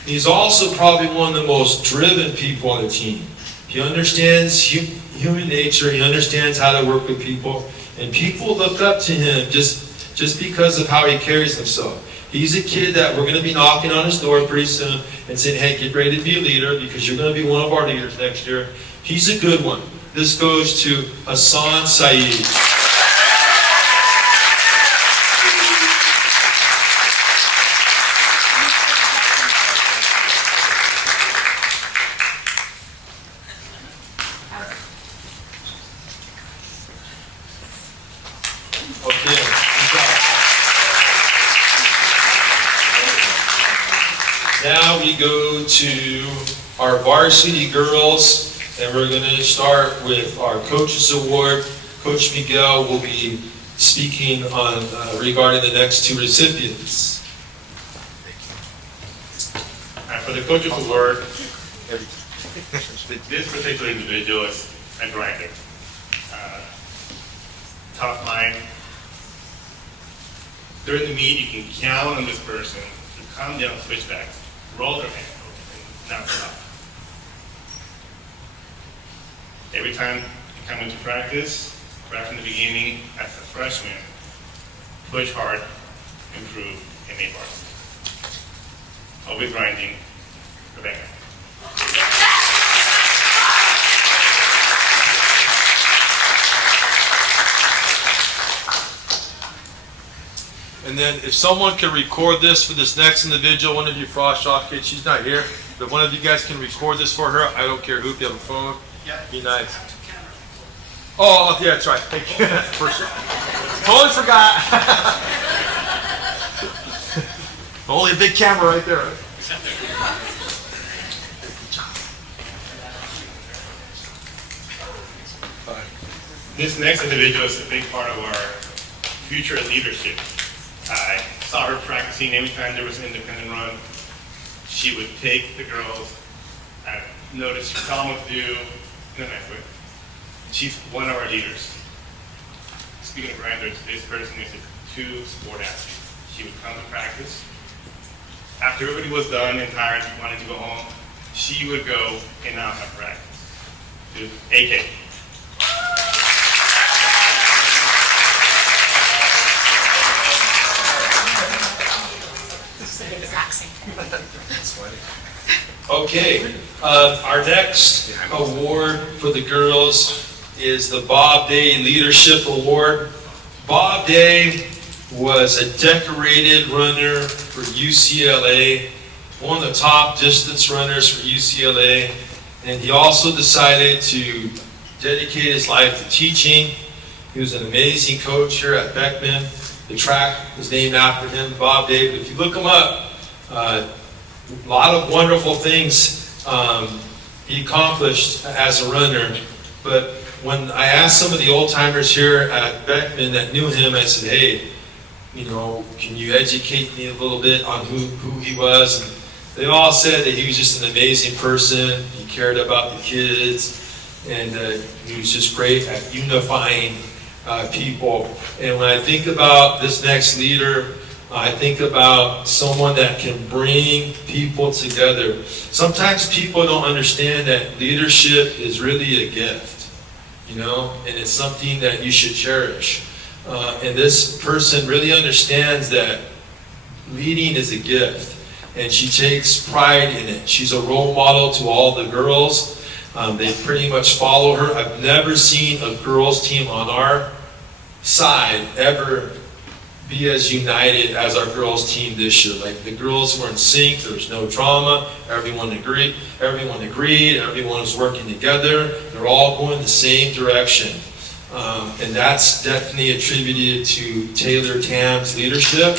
He's also probably one of the most driven people on the team. He understands human nature. He understands how to work with people. And people look up to him just because of how he carries himself. He's a kid that we're going to be knocking on his door pretty soon and saying, hey, get ready to be a leader because you're going to be one of our leaders next year. He's a good one. This goes to Hassan Saeed. Now we go to our varsity girls, and we're going to start with our Coaches Award. Coach Miguel will be speaking on regarding the next two recipients. For the Coaches Award, this particular individual is a grinder. Tough mind. During the meet, you can count on this person to come down switchbacks, roll their hand, and knock it off. Every time you come into practice, right from the beginning, as a freshman, push hard, improve, and make varsity. Always grinding for Beckman. And then if someone can record this for this next individual, one of you frost off kids, she's not here, but one of you guys can record this for her. I don't care who, if you have a phone, be nice. Oh, yeah, that's right. Thank you. Totally forgot. Only a big camera right there. Right? This next individual is a big part of our future leadership. I saw her practicing every time there was an independent run. She would take the girls, notice, she'd tell them what to do, and then I quit. She's one of our leaders. Speaking of grinders, this person is a true sport athlete. She would come to practice. After everybody was done and tired, wanted to go home, she would go and not have practice. To AK. Okay, our next award for the girls is the Bob Day Leadership Award. Bob Day was a decorated runner for UCLA, one of the top distance runners for UCLA, and he also decided to dedicate his life to teaching. He was an amazing coach here at Beckman. The track is named after him, Bob Day. But if you look him up, a lot of wonderful things he accomplished as a runner. But when I asked some of the old timers here at Beckman that knew him, I said, hey, can you educate me a little bit on who he was? And they all said that he was just an amazing person. He cared about the kids, and he was just great at unifying people. And when I think about this next leader, I think about someone that can bring people together. Sometimes people don't understand that leadership is really a gift, and it's something that you should cherish. And this person really understands that leading is a gift, and she takes pride in it. She's a role model to all the girls. They pretty much follow her. I've never seen a girls team on our side ever be as united as our girls team this year. Like, the girls were in sync. There was no drama. Everyone agreed. Everyone was working together. They're all going the same direction. And that's definitely attributed to Taylor Tam's leadership.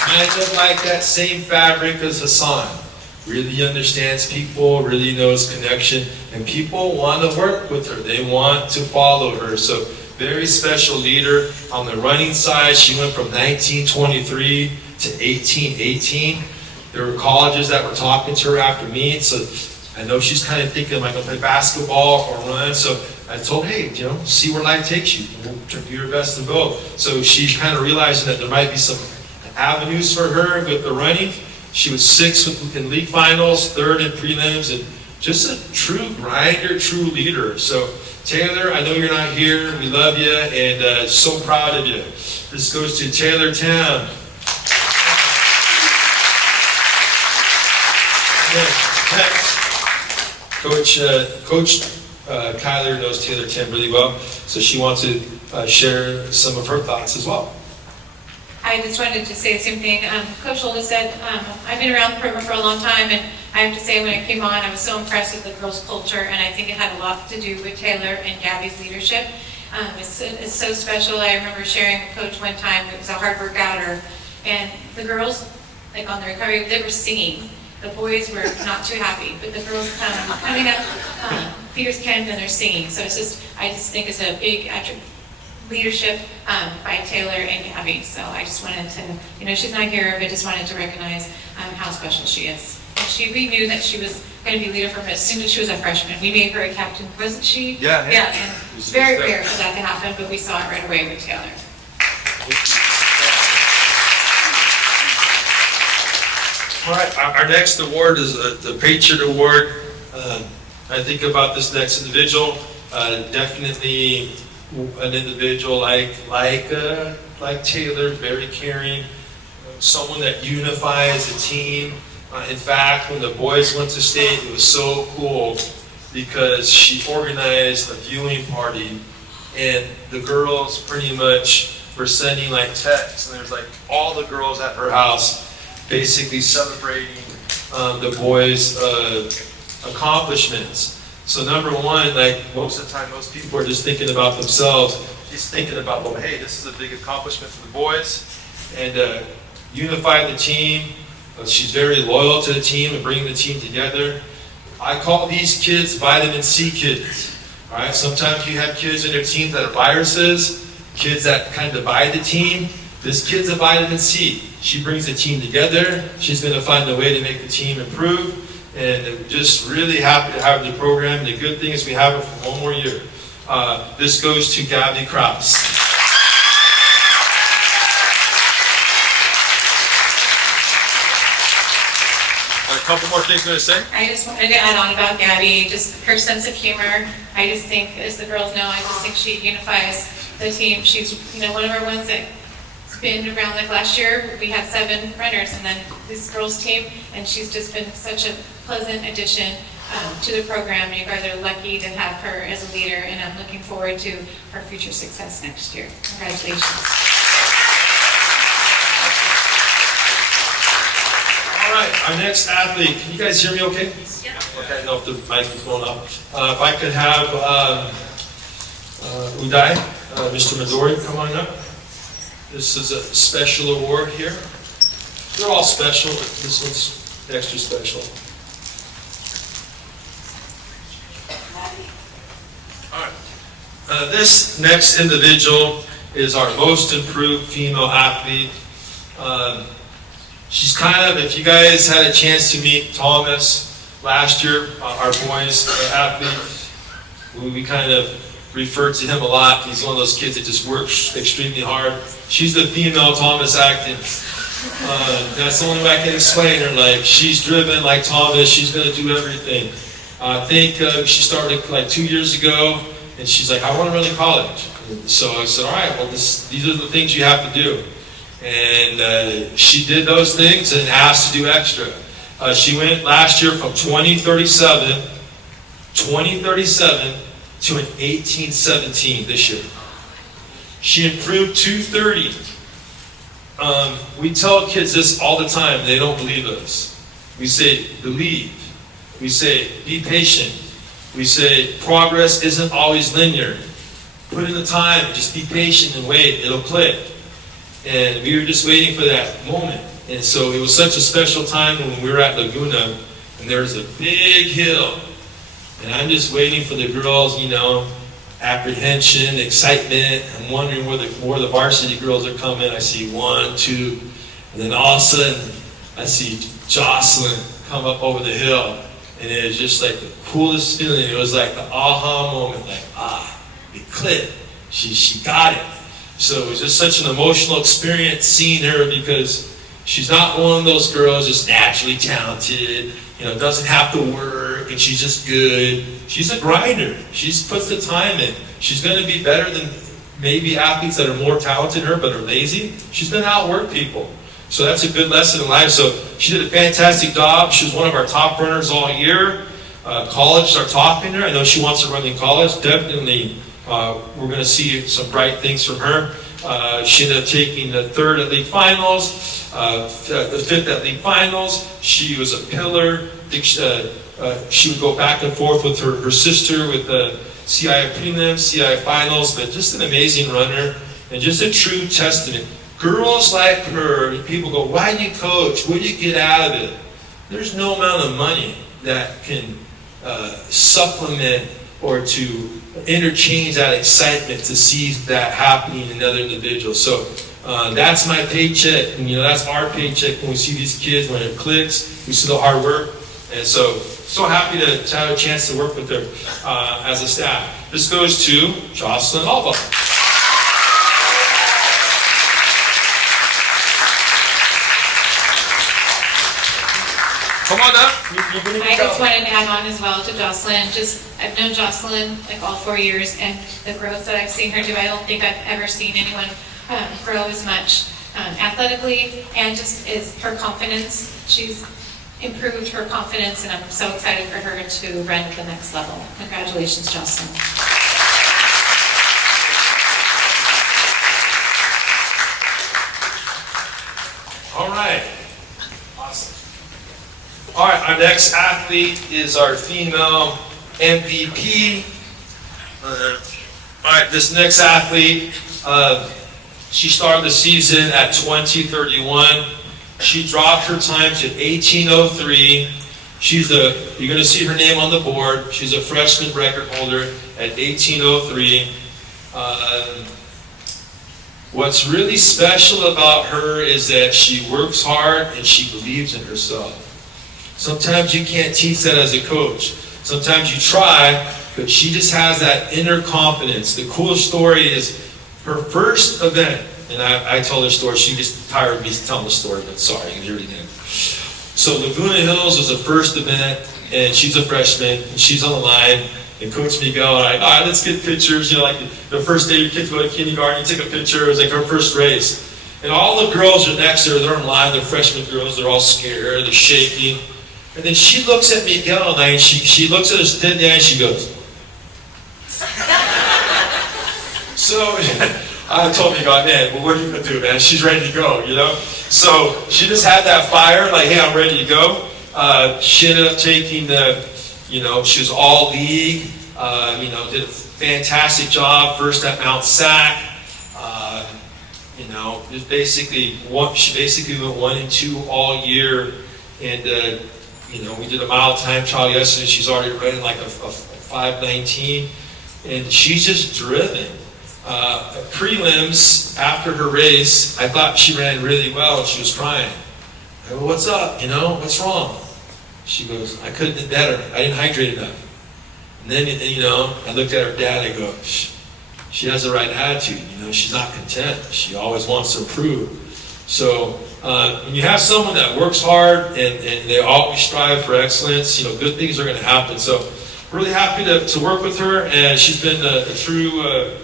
Kind of like that same fabric as Hassan. Really understands people, really knows connection, and people want to work with her. They want to follow her. So, very special leader. On the running side, she went from 1923 to 1818. There were colleges that were talking to her after meet, so I know she's kind of thinking, am I going to play basketball or run? So I told her, hey, see where life takes you. Do your best in both. So she's kind of realizing that there might be some avenues for her with the running. She was 6th in league finals, 3rd in prelims, and just a true grinder, true leader. So Taylor, I know you're not here. We love you, and so proud of you. This goes to Taylor Tam. Next. Coach Kyler knows Taylor Tam really well, so she wants to share some of her thoughts as well. I just wanted to say the same thing. Coach Olda said, I've been around the program for a long time, and I have to say when I came on, I was so impressed with the girls' culture, and I think it had a lot to do with Taylor and Gabby's leadership. It's so special. I remember sharing with Coach one time, it was a hard workout, or And the girls, like on the recovery, they were singing. The boys were not too happy, but the girls coming up, Peter's camp, and they're singing. So I just think it's a big leadership by Taylor and Gabby. So I just wanted to, she's not here, but just wanted to recognize how special she is. And we knew that she was going to be leader from as soon as she was a freshman. We made her a captain, wasn't she? Yeah. And it's very rare for that to happen, but we saw it right away with Taylor. All right, our next award is the Patriot Award. I think about this next individual, definitely an individual like Taylor, very caring, someone that unifies a team. In fact, when the boys went to state, it was so cool because she organized a viewing party, and the girls pretty much were sending like texts, and there's like all the girls at her house basically celebrating the boys' accomplishments. So number one, like most of the time, most people are just thinking about themselves. She's thinking about, well, hey, this is a big accomplishment for the boys, and unify the team. She's very loyal to the team and bringing the team together. I call these kids vitamin C kids. All right, sometimes you have kids in your team that are viruses, kids that kind of divide the team. This kid's a vitamin C. She brings the team together. She's going to find a way to make the team improve. And just really happy to have the program. The good thing is we have it for one more year. This goes to Gabby Krause. A couple more things I'm going to say. I just wanted to add on about Gabby, just her sense of humor. I just think, as the girls know, I just think she unifies the team. She's, one of our ones that's been around. Like last year, we had 7 runners, and then this girls' team, and she's just been such a pleasant addition to the program. You guys are lucky to have her as a leader, and I'm looking forward to her future success next year. Congratulations. All right, our next athlete. Can you guys hear me okay? Yeah. Okay, I know if the mic is going up. If I could have Uday, Mr. Midori, come on up. This is a special award here. They're all special, but this one's extra special. All right. This next individual is our most improved female athlete. She's kind of, if you guys had a chance to meet Thomas last year, our boys athlete, we kind of referred to him a lot. He's one of those kids that just works extremely hard. She's the female Thomas Acton. That's the only way I can explain her. Like, she's driven like Thomas. She's going to do everything. I think she started like 2 years ago, and she's like, I want to run in college. So I said, all right, well, these are the things you have to do. And she did those things and asked to do extra. She went last year from 2037 to an 1817 this year. She improved 230. We tell kids this all the time. They don't believe us. We say, believe. We say, be patient. We say, progress isn't always linear. Put in the time, just be patient and wait. It'll click. And we were just waiting for that moment. And so it was such a special time when we were at Laguna, and there was a big hill. And I'm just waiting for the girls, apprehension, excitement. I'm wondering where the varsity girls are coming. I see 1, 2, and then all of a sudden, I see Jocelyn come up over the hill. And it was just like the coolest feeling. It was like the aha moment, it clicked. She got it. So it was just such an emotional experience seeing her, because she's not one of those girls just naturally talented, doesn't have to work, and she's just good. She's a grinder. She puts the time in. She's going to be better than maybe athletes that are more talented than her but are lazy. She's going to outwork people. So that's a good lesson in life. So she did a fantastic job. She was one of our top runners all year. Colleges are topping her. I know she wants to run in college. Definitely. We're going to see some bright things from her. She ended up taking the 3rd at league finals, the 5th at league finals. She was a pillar. She would go back and forth with her sister with the CI prelims, CI finals, but just an amazing runner and just a true testament. girls like her, people go, why do you coach? What do you get out of it? There's no amount of money that can supplement or to interchange that excitement to see that happening in another individual. So that's my paycheck, and that's our paycheck when we see these kids, when it clicks, we see the hard work. And so happy to have a chance to work with her as a staff. This goes to Jocelyn Alba. Come on up. I just wanted to add on as well to Jocelyn. I've known Jocelyn like all 4 years, and the growth that I've seen her do, I don't think I've ever seen anyone grow as much athletically, and just is her confidence. She's improved her confidence, and I'm so excited for her to run at the next level. Congratulations, Jocelyn. All right. Awesome. All right, our next athlete is our female MVP. All right, this next athlete, she started the season at 20:31. She dropped her time to 18:03. You're going to see her name on the board. She's a freshman record holder at 18:03. What's really special about her is that she works hard and she believes in herself. Sometimes you can't teach that as a coach. Sometimes you try, but she just has that inner confidence. The cool story is her first event, and I told her story. She gets tired of me telling the story, but sorry, you can hear it again. So Laguna Hills was the first event, and she's a freshman, and she's on the line. And Coach Miguel and I, all right, let's get pictures. Like the first day your kids go to kindergarten, you take a picture. It was like her first race. And all the girls are next to her. They're in line. They're freshman girls. They're all scared. They're shaking. And then she looks at Miguel and I, and she looks at us dead in the eye, and she goes. So I told Miguel, man, well, what are you going to do, man? She's ready to go, So she just had that fire, like, hey, I'm ready to go. She ended up taking she was all league, did a fantastic job, first at Mount Sac. She basically went 1 and 2 all year. And, we did a mile time trial yesterday. She's already running like a 5:19. And she's just driven. Prelims, after her race, I thought she ran really well and she was crying. I go, what's up? What's wrong? She goes, I couldn't have done better. I didn't hydrate enough. And then, I looked at her dad. I go, she has the right attitude. She's not content. She always wants to improve. So when you have someone that works hard and they always strive for excellence, good things are going to happen. So really happy to work with her. And she's been a true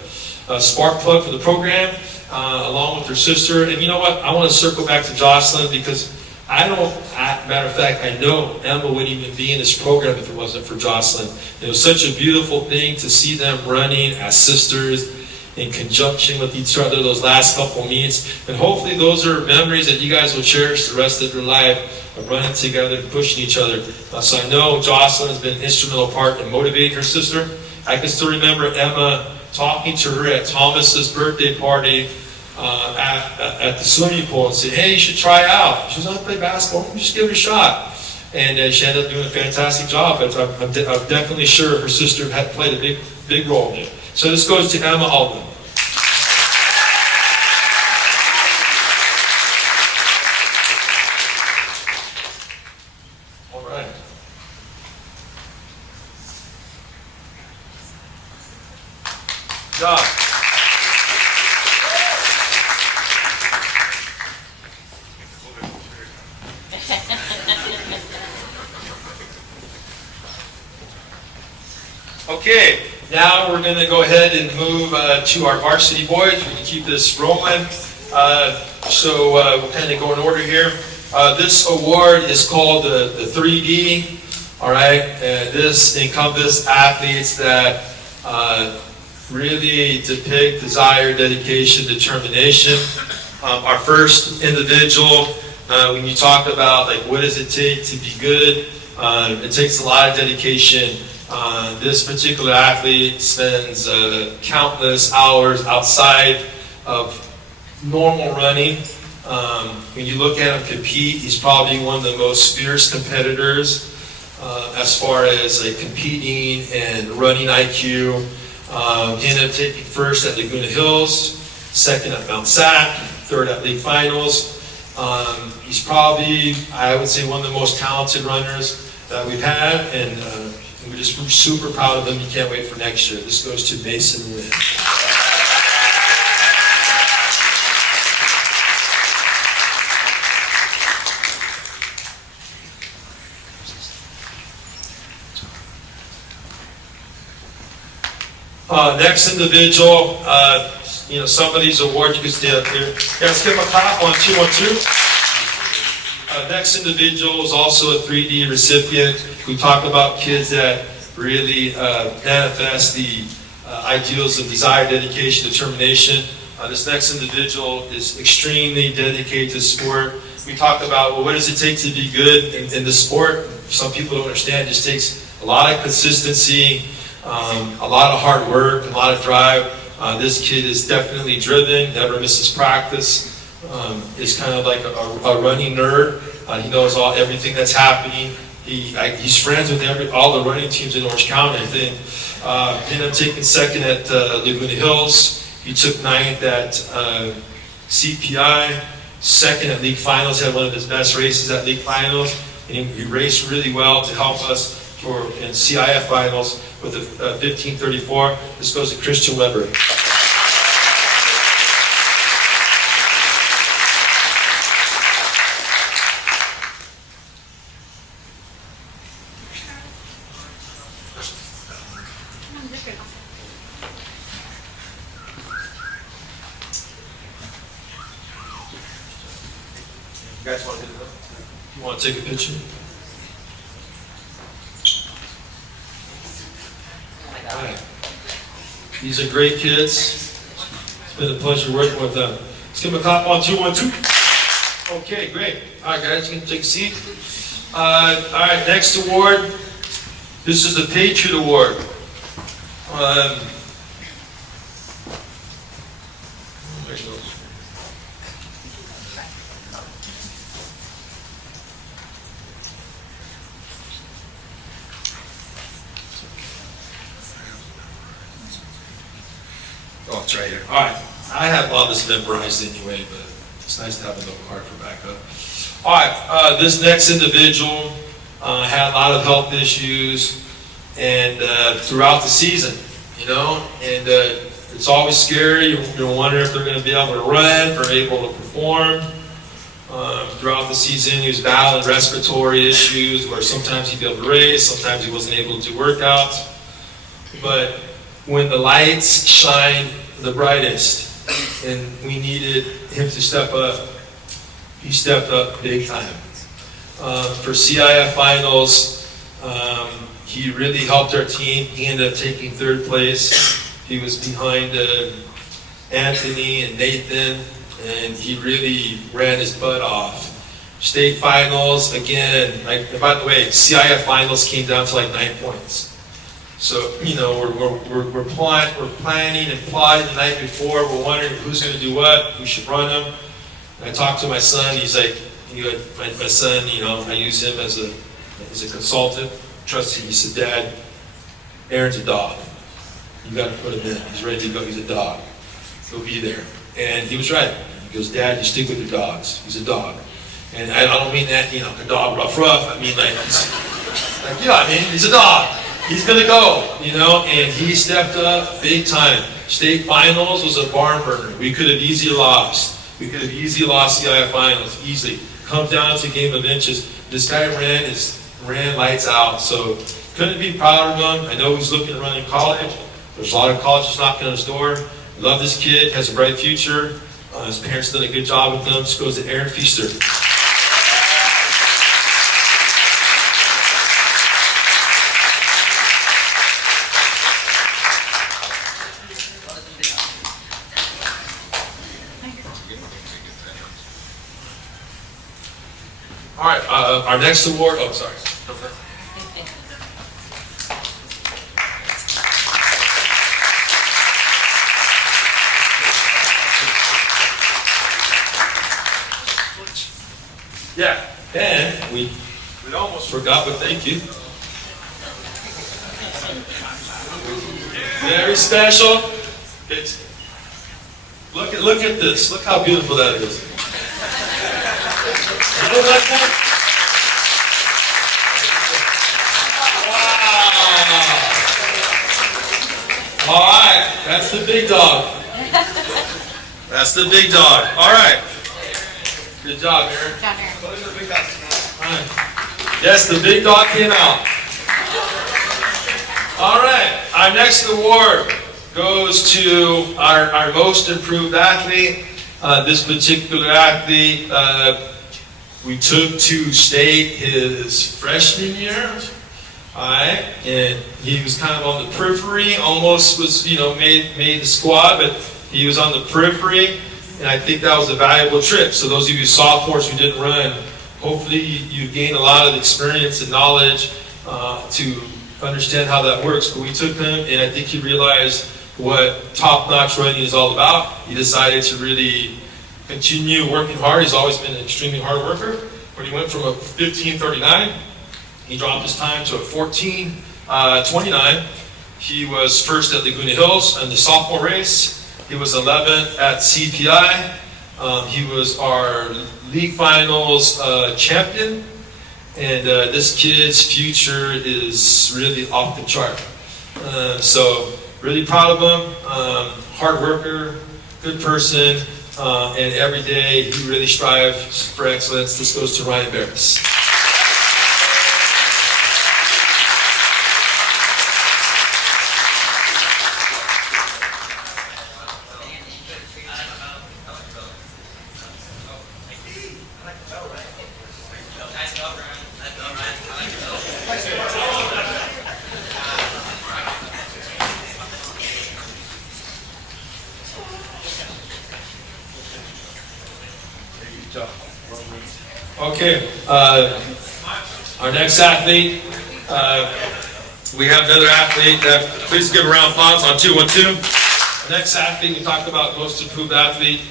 spark plug for the program, along with her sister. And you know what? I want to circle back to Jocelyn because matter of fact, I know Emma wouldn't even be in this program if it wasn't for Jocelyn. It was such a beautiful thing to see them running as sisters in conjunction with each other those last couple meets. And hopefully those are memories that you guys will cherish the rest of your life of running together and pushing each other. So I know Jocelyn has been an instrumental part in motivating her sister. I can still remember Emma talking to her at Thomas's birthday party at the swimming pool and said, hey, you should try out. She was like, I play basketball, just give it a shot. And she ended up doing a fantastic job, but I'm definitely sure her sister had played a big role in it. So this goes to Emma Alden. All right. Job. Okay, now we're going to go ahead and move to our varsity boys. We can keep this rolling. We'll kind of go in order here. This award is called the 3D. All right, and this encompasses athletes that really depict desire, dedication, determination. Our first individual, when you talk about what does it take to be good, it takes a lot of dedication. This particular athlete spends countless hours outside of normal running. When you look at him compete, he's probably one of the most fierce competitors as far as like competing and running IQ. He ended up taking first at Laguna Hills, second at Mount Sac, third at league finals. He's probably, I would say, one of the most talented runners that we've had, and we're just super proud of him. You can't wait for next year. This goes to Mason Wynn. Next individual, some of these awards you can stay up there. Let's give him a clap. 1, 2, 1, 2. Next individual is also a 3D recipient. We talk about kids that really manifest the ideals of desire, dedication, determination. This next individual is extremely dedicated to sport. We talk about, well, what does it take to be good in the sport? Some people don't understand. It just takes a lot of consistency, a lot of hard work, a lot of drive. This kid is definitely driven, never misses practice, is kind of like a running nerd. He knows everything that's happening. He's friends with all the running teams in Orange County, I think. He ended up taking second at Laguna Hills. He took ninth at CPI, second at league finals. He had one of his best races at league finals. And he raced really well to help us in CIF finals with a 15:34. This goes to Christian Weber. You guys want to do that? You want to take a picture? All right. These are great kids. It's been a pleasure working with them. Let's give them a clap. 1, 2, 1, 2. Okay, great. All right, guys, you can take a seat. All right, next award. This is the Patriot Award. Oh, it's right here. All right. I have all this memorized anyway, but it's nice to have a little card for backup. All right. This next individual had a lot of health issues and throughout the season, and it's always scary. You're wondering if they're going to be able to run, if they're able to perform. Throughout the season, he was battling respiratory issues where sometimes he'd be able to race, sometimes he wasn't able to do workouts. But when the lights shine the brightest and we needed him to step up, he stepped up big time. For CIF finals, he really helped our team. He ended up taking third place. He was behind Anthony and Nathan, and he really ran his butt off. State finals, again, by the way, CIF finals came down to 9 points. So, we're planning and plotting the night before. We're wondering who's going to do what, who should run them. And I talked to my son. He's like, my son, I use him as a consultant. Trust him. He said, Dad, Aaron's a dog. You got to put him in. He's ready to go. He's a dog. He'll be there. And he was right. He goes, Dad, you stick with your dogs. He's a dog. And I don't mean that, a dog rough. I mean, he's a dog. He's going to go, and he stepped up big time. State finals was a barn burner. We could have easily lost. We could have easily lost CIF finals, easily. Comes down to a game of inches. This guy ran lights out, so couldn't be proud of him. I know he's looking to run in college. There's a lot of colleges knocking on his door. Love this kid, has a bright future. His parents done a good job with him. This goes to Aaron Feaster. All right, our next award, sorry. Yeah, And we almost forgot, but thank you. Very special. It's look at this. Look how beautiful that is. You don't like that? Wow. All right, that's the big dog. That's the big dog. All right. Good job, Aaron. Down here. All right. Yes, the big dog came out. All right, our next award goes to our most improved athlete. This particular athlete we took to state his freshman year. All right, and he was kind of on the periphery, almost was, made the squad, but he was on the periphery, and I think that was a valuable trip. So those of you sophomores who didn't run, hopefully you gained a lot of experience and knowledge to understand how that works. But we took him, and I think he realized what top-notch running is all about. He decided to really continue working hard. He's always been an extremely hard worker. When he went from a 15:39, he dropped his time to a 14:29. He was first at Laguna Hills in the sophomore race. He was 11th at CPI. He was our league finals champion. And this kid's future is really off the chart. So really proud of him. Hard worker, good person, and every day he really strives for excellence. This goes to Ryan Barris. Okay, our next athlete, we have another athlete that, please give a round of applause on 212. The next athlete, we talked about most improved athlete.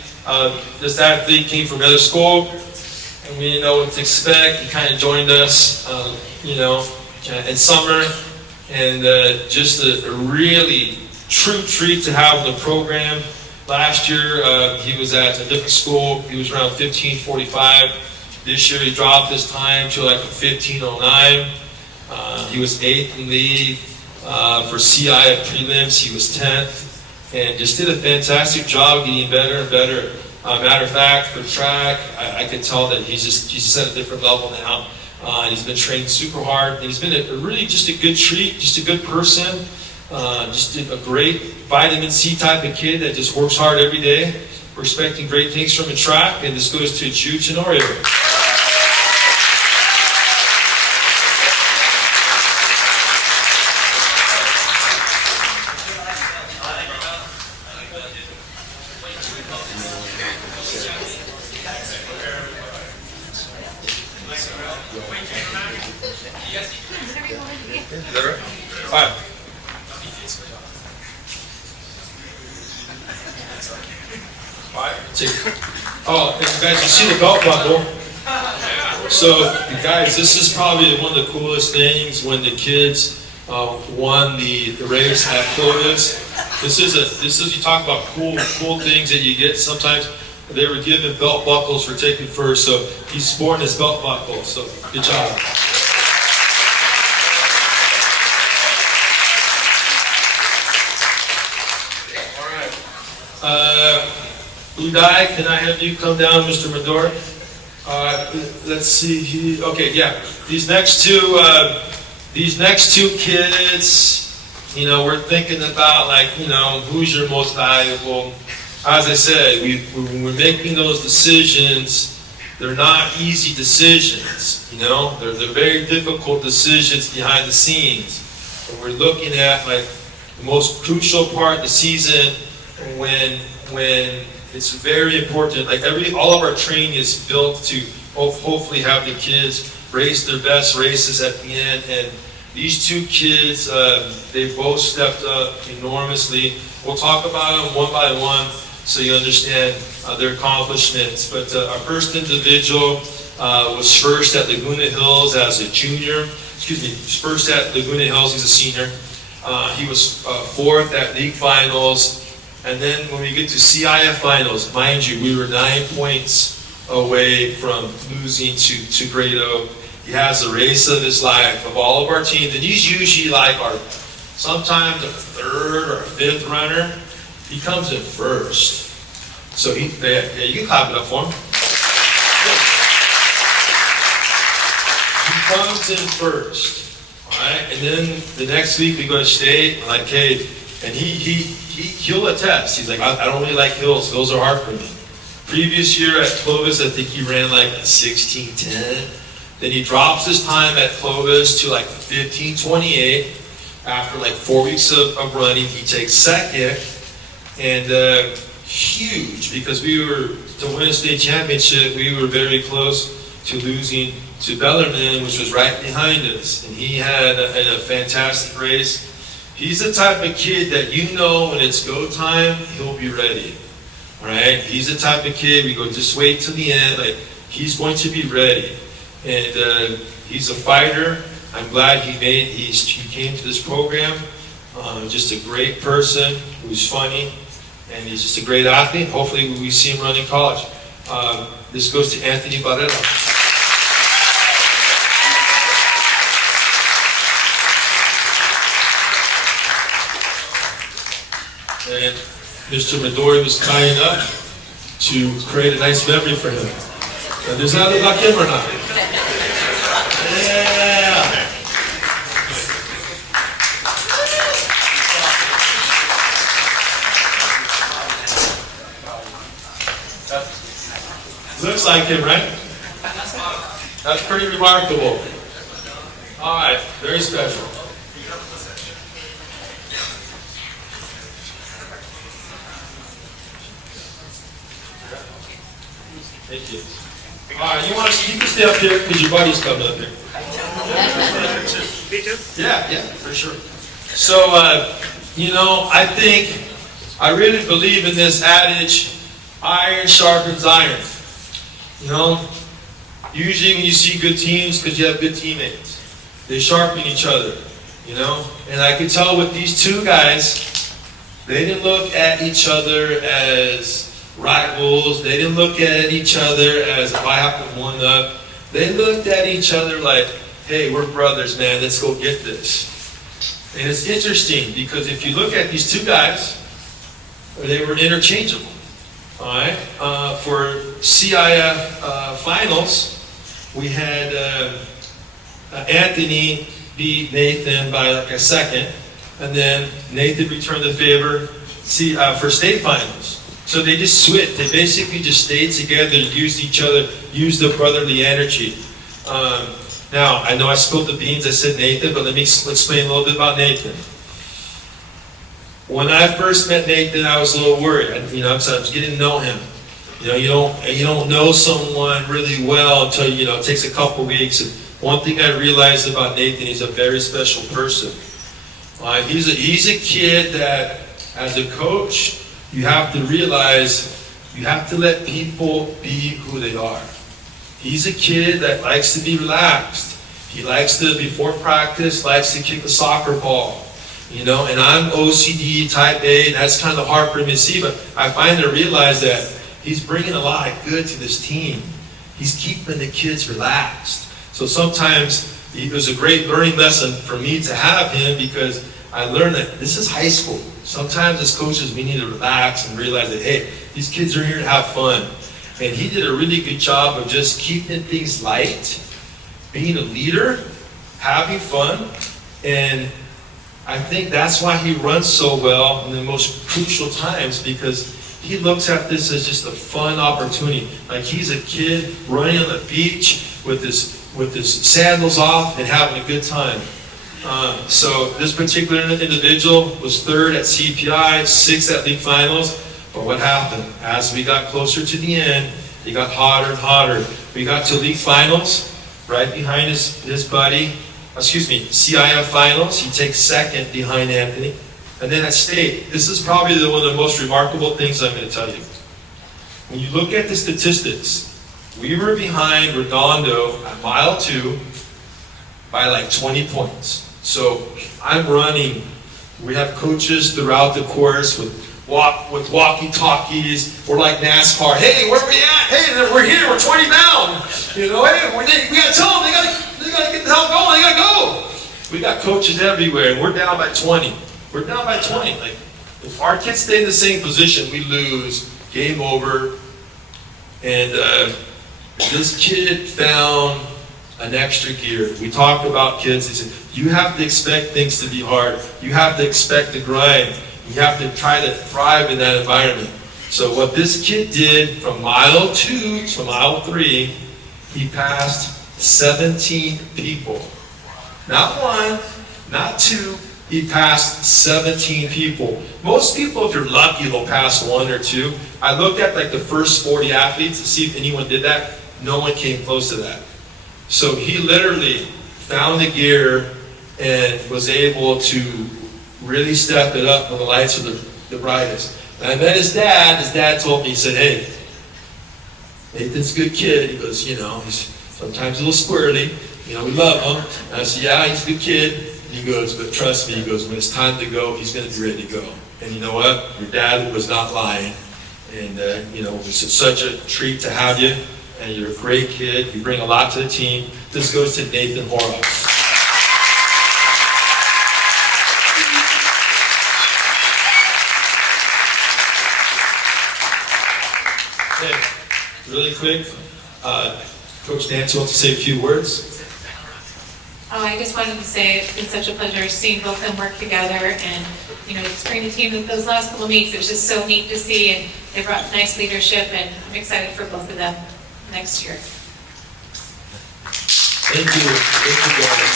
This athlete came from another school, and we didn't know what to expect. He kind of joined us, in summer, and just a really true treat to have in the program. Last year, he was at a different school. He was around 15:45. This year, he dropped his time to like a 15:09. He was 8th in league. For CI at prelims, he was 10th. And just did a fantastic job getting better and better. Matter of fact, for track, I could tell that he's just at a different level now. And he's been trained super hard. And he's been really just a good treat, just a good person. Just a great vitamin C type of kid that just works hard every day. We're expecting great things from a track, and this goes to Jude Tenorio. Is that right? All right. Oh, guys, you see the belt buckle? So, guys, this is probably one of the coolest things when the kids won the race at Clovis. This is you talk about cool things that you get. Sometimes they were given belt buckles for taking first, so he's sporting his belt buckle. So, good job. Udai, can I have you come down, Mr. Madore? Let's see. Okay, yeah. These next two kids, we're thinking about who's your most valuable. As I said, when we're making those decisions, they're not easy decisions. They're very difficult decisions behind the scenes. And we're looking at the most crucial part of the season when it's very important. All of our training is built to hopefully have the kids race their best races at the end. And these two kids, they both stepped up enormously. We'll talk about them one by one so you understand their accomplishments. But our first individual was first at Laguna Hills as a junior. First at Laguna Hills, he's a senior. He was fourth at league finals. And then when we get to CIF finals, mind you, we were 9 points away from losing to Great Oak. He has the race of his life of all of our teams, and he's usually like our, sometimes a third or a fifth runner. He comes in first. So you can clap it up for him. He comes in first, all right? And then the next week we go to state, I'm like, hey, and he'll attest. He's like, I don't really like hills. Hills are hard for me. Previous year at Clovis, I think he ran like a 16:10. Then he drops his time at Clovis to like 15:28. After like 4 weeks of running, he takes second. And huge, because we were, to win a state championship, we were very close to losing to Bellarmine, which was right behind us. And he had a fantastic race. He's the type of kid that you know when it's go time, he'll be ready. All right? He's the type of kid, we go, just wait till the end. Like, he's going to be ready. And he's a fighter. I'm glad he came to this program. Just a great person who's funny. And he's just a great athlete. Hopefully we see him run in college. This goes to Anthony Barrera. And Mr. Midori was kind enough to create a nice memory for him. Now, does that look like him or not? Yeah! Looks like him, right? That's pretty remarkable. All right, very special. Thank you. All right, you can stay up here because your buddy's coming up here. Me too? Yeah, for sure. So, I really believe in this adage, iron sharpens iron. Usually when you see good teams, because you have good teammates, they sharpen each other, And I could tell with these two guys, they didn't look at each other as rivals. They didn't look at each other as if I have to one up. They looked at each other like, hey, we're brothers, man. Let's go get this. And it's interesting because if you look at these two guys, they were interchangeable. All right. For CIF finals, we had Anthony beat Nathan by like a second, and then Nathan returned the favor for state finals. So they just switched. They basically just stayed together, used each other, used the brotherly energy. Now, I know I spilled the beans. I said Nathan, but let me explain a little bit about Nathan. When I first met Nathan, I was a little worried. I was getting to know him. You don't know someone really well until it takes a couple weeks. And one thing I realized about Nathan, he's a very special person. He's a kid that, as a coach, you have to realize you have to let people be who they are. He's a kid that likes to be relaxed. He likes to, before practice, likes to kick a soccer ball. And I'm OCD type A, and that's kind of hard for me to see, but I finally realized that he's bringing a lot of good to this team. He's keeping the kids relaxed. So sometimes it was a great learning lesson for me to have him because I learned that this is high school. Sometimes as coaches, we need to relax and realize that, hey, these kids are here to have fun. And he did a really good job of just keeping things light, being a leader, having fun, and I think that's why he runs so well in the most crucial times, because he looks at this as just a fun opportunity. Like he's a kid running on the beach with his sandals off and having a good time. So this particular individual was third at CPI, 6th at league finals. But what happened? As we got closer to the end, it got hotter and hotter. We got to league finals, right behind his buddy. CIF finals. He takes second behind Anthony. And then at state, this is probably one of the most remarkable things I'm going to tell you. When you look at the statistics, We were behind Redondo at mile 2 by like 20 points. So I'm running. We have coaches throughout the course with walkie-talkies. We're like NASCAR. Hey, where we at? Hey, we're here. We're 20 down. You know, hey, we got to tell them they got to get the hell going. They got to go. We got coaches everywhere, and we're down by 20. We're down by 20. Like, if our kids stay in the same position, we lose. Game over. And this kid found an extra gear. We talked about kids. He said, you have to expect things to be hard. You have to expect the grind. You have to try to thrive in that environment. So what this kid did from mile 2 to mile 3, he passed 17 people. Not 1, not 2. He passed 17 people. Most people, if you're lucky, will pass 1 or 2. I looked at like the first 40 athletes to see if anyone did that. No one came close to that. So he literally found the gear and was able to really step it up when the lights were the brightest. And I met his dad. His dad told me, he said, hey, Nathan's a good kid. He goes, you know, he's sometimes a little squirrely. You know, we love him. And I said, yeah, he's a good kid. And he goes, but trust me, he goes, when it's time to go, he's going to be ready to go. And you know what? Your dad was not lying. And, you know, it was such a treat to have you. And you're a great kid. You bring a lot to the team. This goes to Nathan Horrocks. Okay, really quick, Coach Nancy wants to say a few words. Oh, I just wanted to say it's been such a pleasure seeing both of them work together, and you know, just bring the team those last couple of weeks. It was just so neat to see, and they brought nice leadership, and I'm excited for both of them next year. Thank you. Thank you, guys.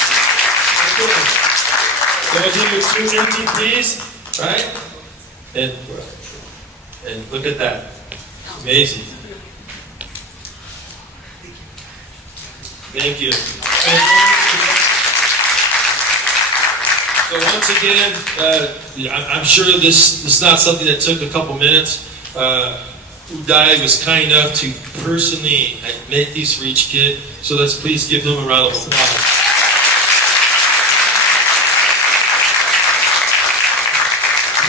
So I'll do 2 MVPs, right? And look at that. Amazing. Thank you. So once again, I'm sure this is not something that took a couple minutes. Udai was kind enough to personally make these for each kid. So let's please give him a round of applause.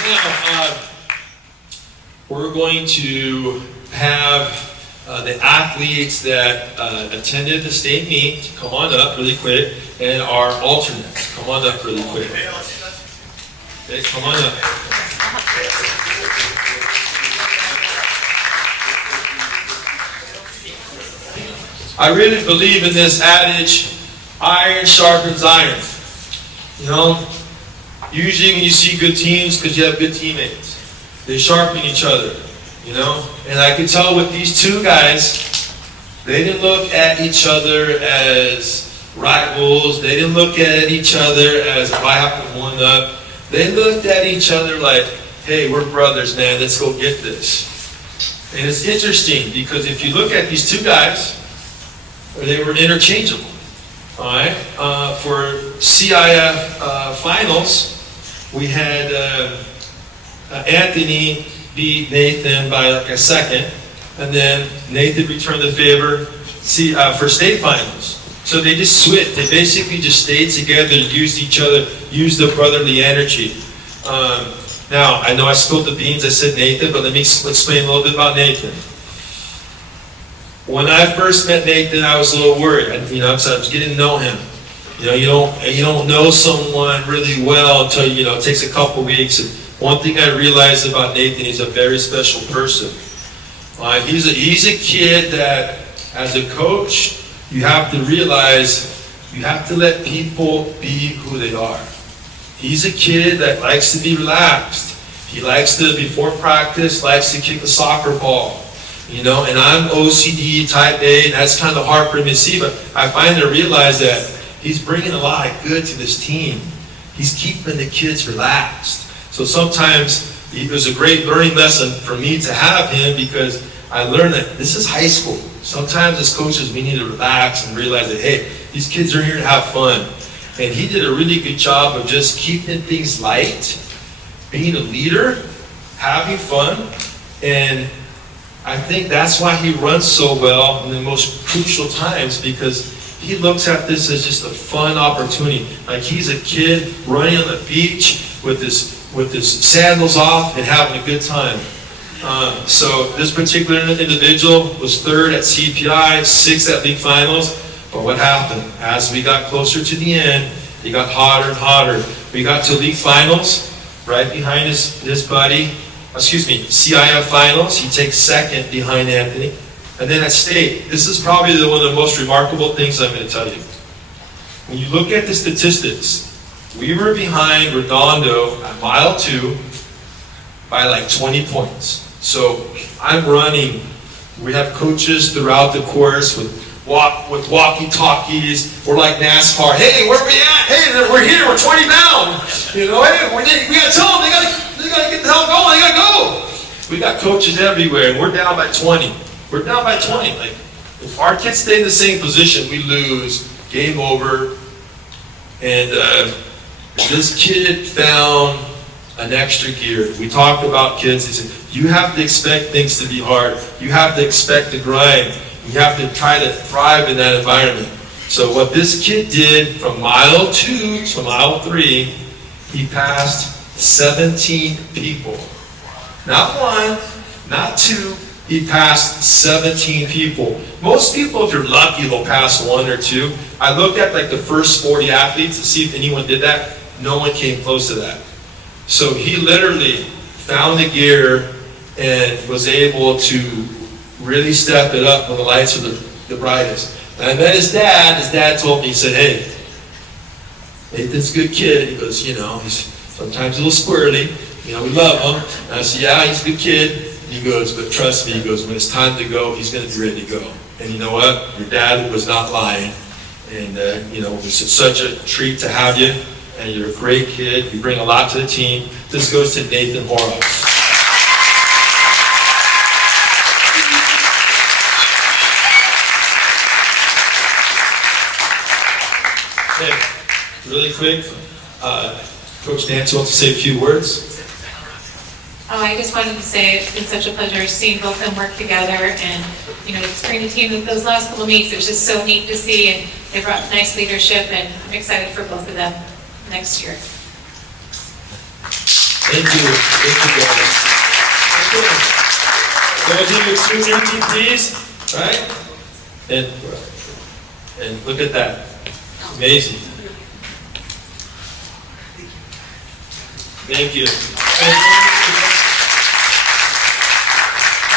Now, we're going to have the athletes that attended the state meet come on up really quick, and our alternates come on up really quick. Okay, come on up. I really believe in this adage, iron sharpens iron. You know, usually when you see good teams, because you have good teammates, they sharpen each other, you know? And I could tell with these 2 guys, they didn't look at each other as rivals. They didn't look at each other as if I have to one up. They looked at each other like, hey, we're brothers, man. Let's go get this. And it's interesting because if you look at these 2 guys, they were interchangeable. All right. For CIF finals, we had Anthony beat Nathan by like a second, and then Nathan returned the favor for state finals. So they just switched. They basically just stayed together, used each other, used the brotherly energy. Now, I know I spilled the beans. I said Nathan, but let me explain a little bit about Nathan. When I first met Nathan, I was a little worried. You know, so I was getting to know him. You know, you don't know someone really well until it takes a couple weeks. And one thing I realized about Nathan, he's a very special person. He's a kid that, as a coach, you have to realize you have to let people be who they are. He's a kid that likes to be relaxed. He likes to, before practice, likes to kick a soccer ball. You know, and I'm OCD type A, and that's kind of hard for me to see, but I finally realize that he's bringing a lot of good to this team. He's keeping the kids relaxed. So sometimes it was a great learning lesson for me to have him, because I learned that this is high school. Sometimes as coaches, we need to relax and realize that, hey, these kids are here to have fun. And he did a really good job of just keeping things light, being a leader, having fun, and I think that's why he runs so well in the most crucial times, because he looks at this as just a fun opportunity. Like he's a kid running on the beach with his sandals off and having a good time. So this particular individual was third at CPI, sixth at league finals. But what happened? As we got closer to the end, it got hotter and hotter. We got to league finals, right behind his buddy. CIF finals. He takes second behind Anthony. And then at state, this is probably one of the most remarkable things I'm going to tell you. When you look at the statistics, we were behind Redondo at mile 2 by like 20 points. So I'm running. We have coaches throughout the course with walkie-talkies. We're like NASCAR. Hey, where we at? Hey, we're here. We're 20 down. You know, hey, we got to tell them they got to get the hell going. They got to go. We got coaches everywhere, and we're down by 20. We're down by 20. Like, if our kids stay in the same position, we lose. Game over. And this kid found an extra gear. We talked about kids. He said, you have to expect things to be hard. You have to expect the grind. You have to try to thrive in that environment. So what this kid did from mile 2 to mile 3, he passed 17 people. Not 1, not 2. He passed 17 people. Most people, if you're lucky, they'll pass 1 or 2. I looked at like the first 40 athletes to see if anyone did that. No one came close to that. So he literally found the gear and was able to really step it up when the lights are the brightest. And I met his dad. His dad told me, he said, hey, Nathan's a good kid. He goes, you know, he's sometimes a little squirrely. You know, we love him. And I said, yeah, he's a good kid. And he goes, but trust me, he goes, when it's time to go, he's going to be ready to go. And you know what? Your dad was not lying. And, you know, it's such a treat to have you. And you're a great kid. You bring a lot to the team. This goes to Nathan Horrocks. Okay, really quick. Coach Nancy wants to say a few words. Oh, I just wanted to say it's been such a pleasure seeing both of them work together, and you know, just bring the team with those last couple of meets. It was just so neat to see, and they brought nice leadership, and I'm excited for both of them next year. Thank you. Thank you, guys. Okay. So I'll do your 2 MVPs, right? And look at that. Amazing. Thank you.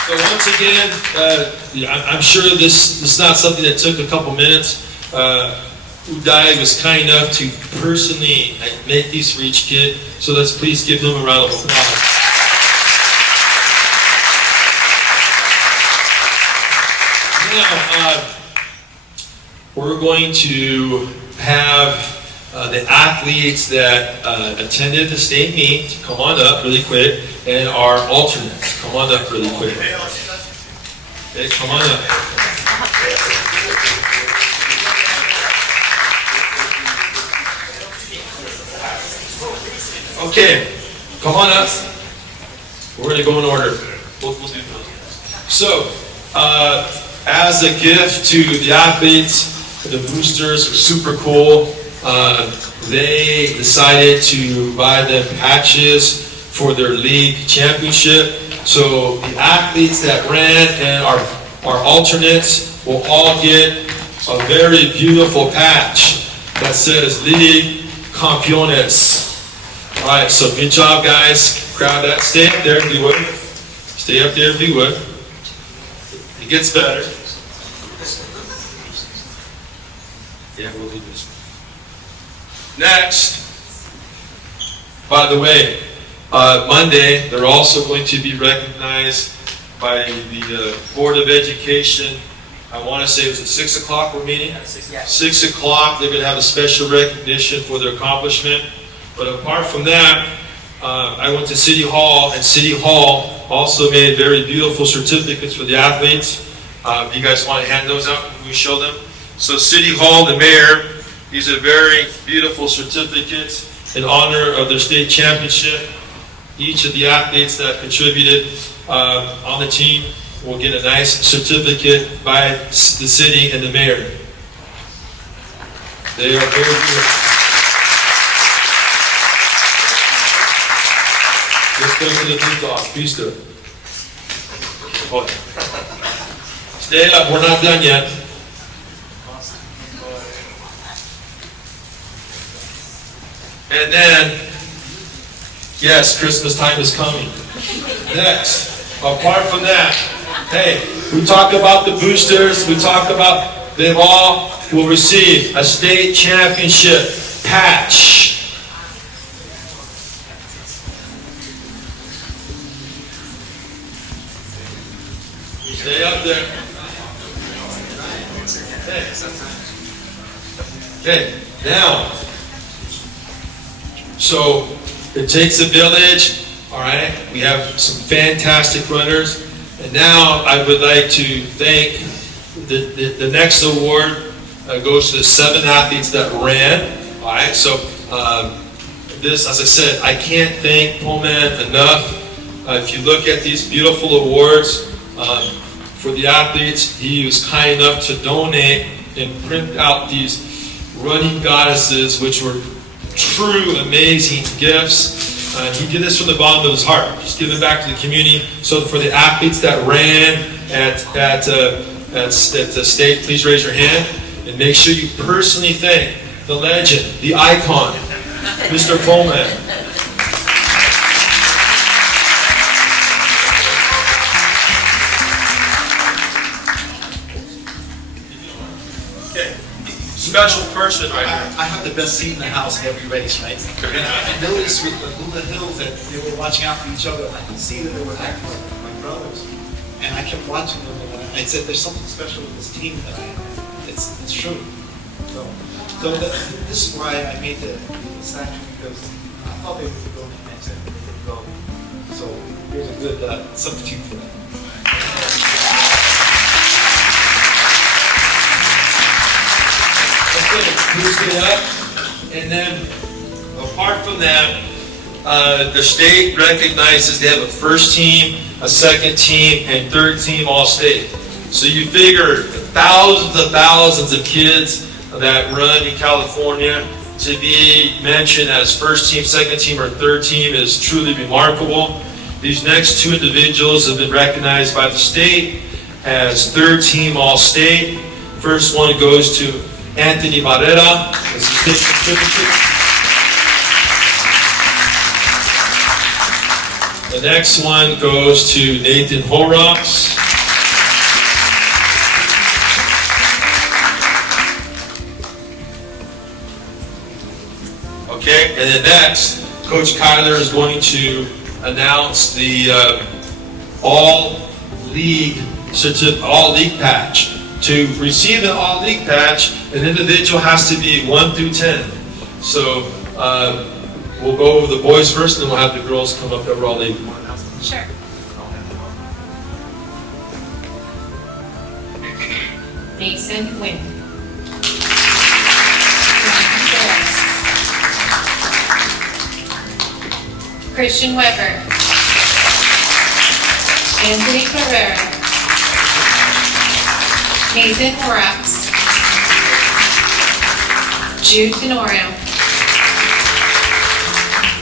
So once again, I'm sure this is not something that took a couple minutes. Uday was kind enough to personally make these for each kid. So let's please give him a round of applause. Now, we're going to have the athletes that attended the state meet come on up really quick, and our alternates come on up really quick. Okay, come on up. Okay, come on up. We're going to go in order. We'll do those. So, as a gift to the athletes, the boosters are super cool. They decided to buy them patches for their league championship. So the athletes that ran and our alternates will all get a very beautiful patch that says League Campeones. All right, so good job, guys. Grab that. Stay up there if you would. Stay up there if you would. It gets better. Yeah, we'll do this. Next, by the way, Monday, they're also going to be recognized by the Board of Education. I want to say it was at 6 o'clock we're meeting? 6 o'clock, they're going to have a special recognition for their accomplishment. But apart from that, I went to City Hall, and City Hall also made very beautiful certificates for the athletes. If you guys want to hand those out, we show them. So City Hall, the mayor, these are very beautiful certificates in honor of their state championship. Each of the athletes that contributed on the team. will get a nice certificate by the city and the mayor. They are very good. Let's go to the big dog. Please do it. Hold it. Stay up. We're not done yet. And then, yes, Christmas time is coming. Next, apart from that, hey, we talk about the boosters. We talk about they all will receive a state championship patch. Stay up there. Okay, now, so it takes a village, all right? We have some fantastic runners. And now I would like to thank the next award goes to the 7 athletes that ran, all right? So this, as I said, I can't thank Pullman enough. If you look at these beautiful awards, for the athletes, he was kind enough to donate and print out these running goddesses, which were true amazing gifts. He did this from the bottom of his heart, just giving back to the community. So for the athletes that ran at the state, please raise your hand and make sure you personally thank the legend, the icon, Mr. Pullman. Special person right here. I have the best seat in the house in every race, right? And I noticed with the Luna Hills that they were watching out for each other. I could see that they were acting like my brothers. And I kept watching them, and I said, there's something special with this team that I have. It's true. This is why I made the statue, because I thought they would go next and they would go. So here's a good substitute for that. Stay up. And then, apart from that, the state recognizes they have a first team, a second team, and third team all-state. So you figure thousands of kids that run in California to be mentioned as first team, second team, or third team is truly remarkable. These next 2 individuals have been recognized by the state as third team all-state. First one goes to Anthony Barrera as a state certificate. The next one goes to Nathan Horrocks. Okay, and then next, Coach Kyler is going to announce the all-league patch. To receive an all-league patch, an individual has to be 1 through 10. So we'll go over the boys first, and then we'll have the girls come up that were all-league. Sure. Mason Wynn. Christian Weber. Anthony Carrera. Nathan Horrocks. Jude Tenorio.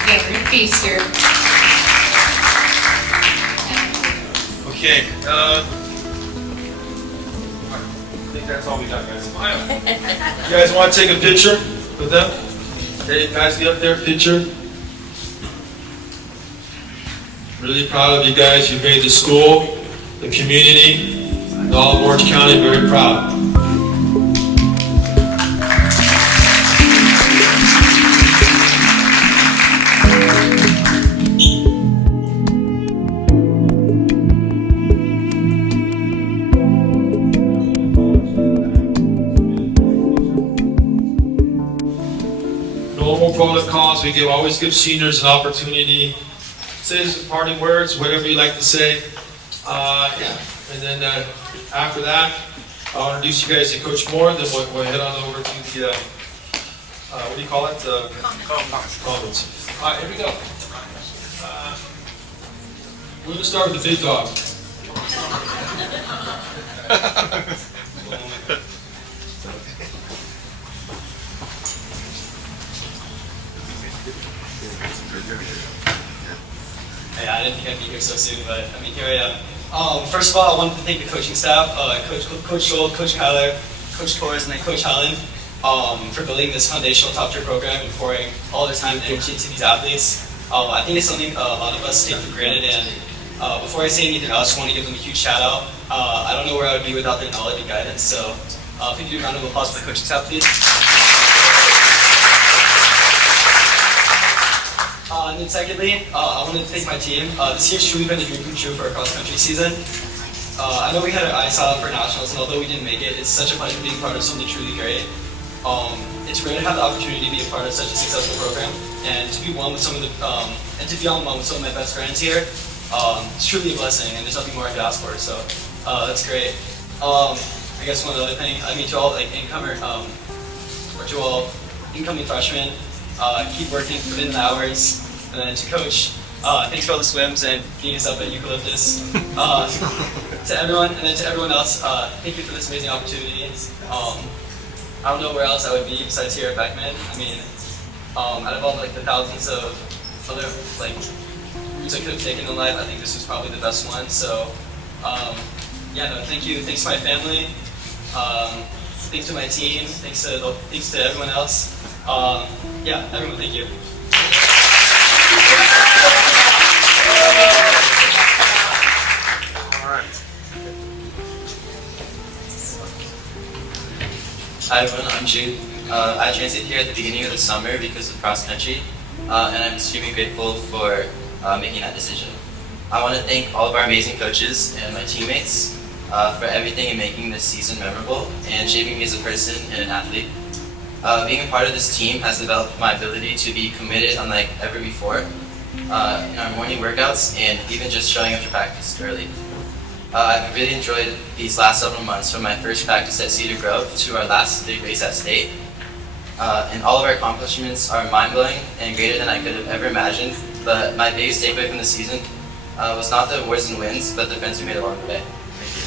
Cameron Feaster. Okay. I think that's all we got, guys. You guys want to take a picture with them? Okay, guys, get up there, picture. Really proud of you guys. You made the school, the community, and all of Orange County very proud. Normal protocols, we always give seniors an opportunity. Say some parting words, whatever you like to say. And then after that, I'll introduce you guys to Coach Moore, then we'll head on over to the, what do you call it? Comments. All right, here we go. We're going to start with the big dog. Hey, I didn't think I'd be here so soon, but I mean, here I am. First of all, I wanted to thank the coaching staff, Coach Joel, Coach Kyler, Coach Torres, and then Coach Helen, for building this foundational top tier program and pouring all their time and energy into these athletes. I think it's something a lot of us take for granted, and before I say anything else, I want to give them a huge shout out. I don't know where I would be without their knowledge and guidance, so if you do a round of applause for the coaching staff, please. And then secondly, I wanted to thank my team. This year's truly been a dream come true for our cross-country season. I know we had our eyes out for nationals, and although we didn't make it, it's such a pleasure being part of something truly great. It's rare to have the opportunity to be a part of such a successful program, and to be one with some of the, and to be on one with some of my best friends here. It's truly a blessing, and there's nothing more I could ask for. So that's great. I guess one other thing, I mean, to all like incoming freshmen, keep working, put in the hours. And then to Coach, thanks for all the swims and being us up at Eucalyptus. To everyone, and then to everyone else, thank you for this amazing opportunity. I don't know where else I would be besides here at Beckman. I mean, out of all like the thousands of other like routes I could have taken in life, I think this was probably the best one. So, yeah, no, thank you. Thanks to my family. Thanks to my team. Thanks to everyone else. Yeah, everyone, thank you. Hi everyone, I'm Jude. I transited here at the beginning of the summer because of cross country, and I'm extremely grateful for making that decision. I want to thank all of our amazing coaches and my teammates for everything in making this season memorable and shaping me as a person and an athlete. Being a part of this team has developed my ability to be committed unlike ever before in our morning workouts and even just showing up to practice early. I've really enjoyed these last several months, from my first practice at Cedar Grove to our last big race at State. And all of our accomplishments are mind-blowing and greater than I could have ever imagined, but my biggest takeaway from the season was not the awards and wins, but the friends we made along the way. Thank you.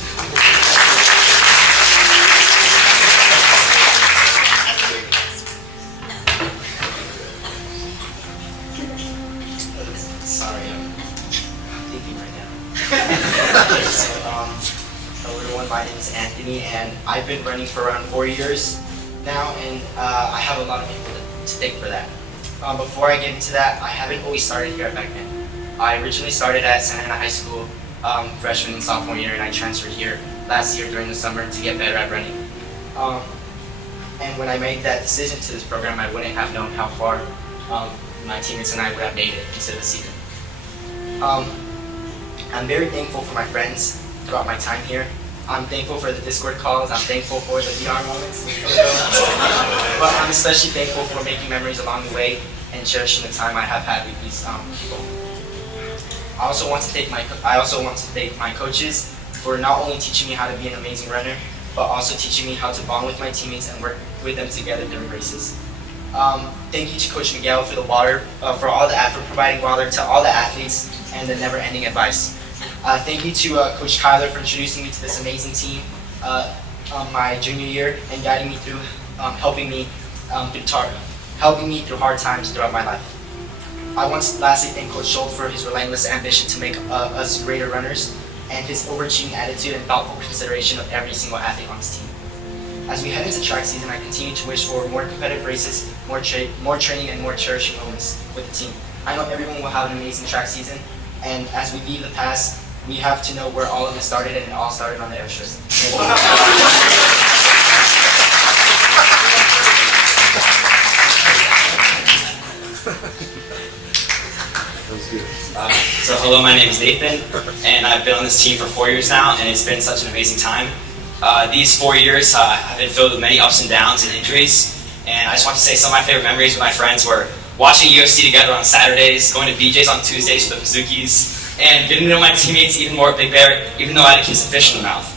Sorry, I'm thinking right now. Hello everyone, my name is Anthony, and I've been running for around 4 years now, and I have a lot of people to thank for that. Before I get into that, I haven't always started here at Beckman. I originally started at Santa Ana High School freshman and sophomore year, and I transferred here last year during the summer to get better at running. And when I made that decision to this program, I wouldn't have known how far my teammates and I would have made it into the season. I'm very thankful for my friends throughout my time here. I'm thankful for the Discord calls. I'm thankful for the VR moments. But I'm especially thankful for making memories along the way and cherishing the time I have had with these people. I also want to thank my coaches for not only teaching me how to be an amazing runner, but also teaching me how to bond with my teammates and work with them together during races. Thank you to Coach Miguel for the water, for providing water to all the athletes and the never-ending advice. Thank you to Coach Kyler for introducing me to this amazing team my junior year and guiding me through, helping me through hard times throughout my life. I want to lastly thank Coach Schultz for his relentless ambition to make us greater runners and his overachieving attitude and thoughtful consideration of every single athlete on his team. As we head into track season, I continue to wish for more competitive races, more training, and more cherishing moments with the team. I know everyone will have an amazing track season, and as we leave the past, we have to know where all of it started, and it all started on the airstrip. So hello, my name is Nathan, and I've been on this team for 4 years now, and it's been such an amazing time. These 4 years have been filled with many ups and downs and injuries, and I just want to say some of my favorite memories with my friends were watching UFC together on Saturdays, going to BJ's on Tuesdays for the Pizookies, and getting to know my teammates even more at Big Bear, even though I had to kiss a fish in the mouth.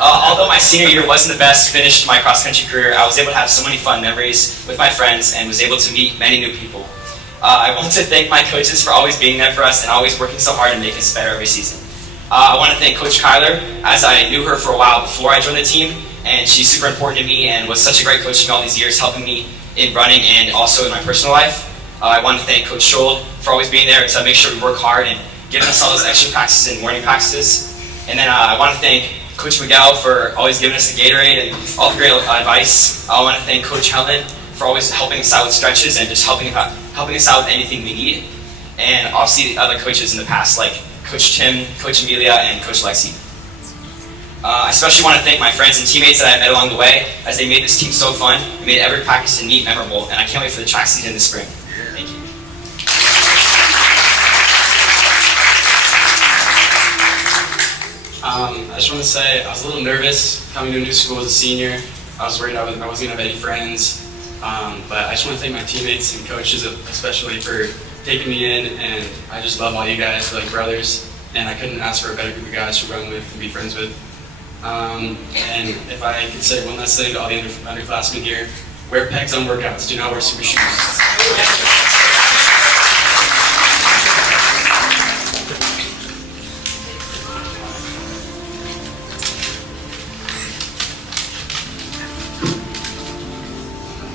Although my senior year wasn't the best finish to my cross-country career, I was able to have so many fun memories with my friends and was able to meet many new people. I want to thank my coaches for always being there for us and always working so hard to make us better every season. I want to thank Coach Kyler, as I knew her for a while before I joined the team, and she's super important to me and was such a great coach in all these years, helping me in running and also in my personal life. I want to thank Coach Scholl for always being there to make sure we work hard and giving us all those extra practices and morning practices. And then I want to thank Coach Miguel for always giving us the Gatorade and all the great advice. I want to thank Coach Helen for always helping us out with stretches and just helping us out with anything we need. And obviously the other coaches in the past, like Coach Tim, Coach Amelia, and Coach Lexi. I especially want to thank my friends and teammates that I met along the way, as they made this team so fun and made every practice and meet memorable, and I can't wait for the track season in the spring. Thank you. I just want to say I was a little nervous coming to a new school as a senior. I was worried I wasn't going to have any friends, but I just want to thank my teammates and coaches especially for taking me in, and I just love all you guys, like brothers, and I couldn't ask for a better group of guys to run with and be friends with. And if I could say one last thing to all the underclassmen here, wear pegs on workouts, do not wear super shoes.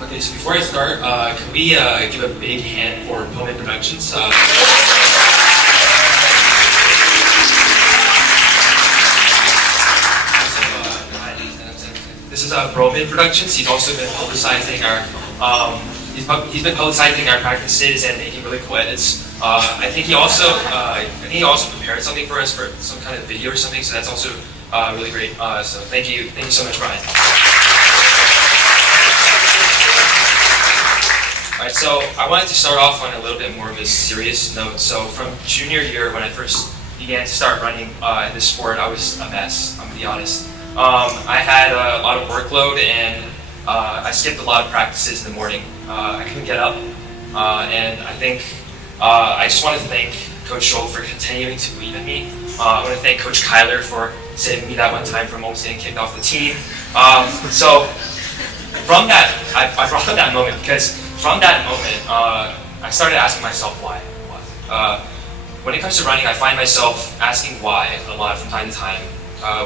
Okay, so before I start, can we give a big hand for Bowman Productions? This is Bowman Productions. He's also been publicizing he's been publicizing our practices and making really cool edits. I think he also prepared something for us for some kind of video or something. So that's also really great. So thank you so much, Brian. Alright, so I wanted to start off on a little bit more of a serious note. So from junior year, when I first began to start running in this sport, I was a mess, I'm gonna be honest. I had a lot of workload and I skipped a lot of practices in the morning. I couldn't get up, and I think I just want to thank Coach Scholl for continuing to believe in me. I want to thank Coach Kyler for saving me that one time from almost getting kicked off the team. So from that, I brought up that moment because from that moment, I started asking myself why. When it comes to running, I find myself asking why a lot from time to time.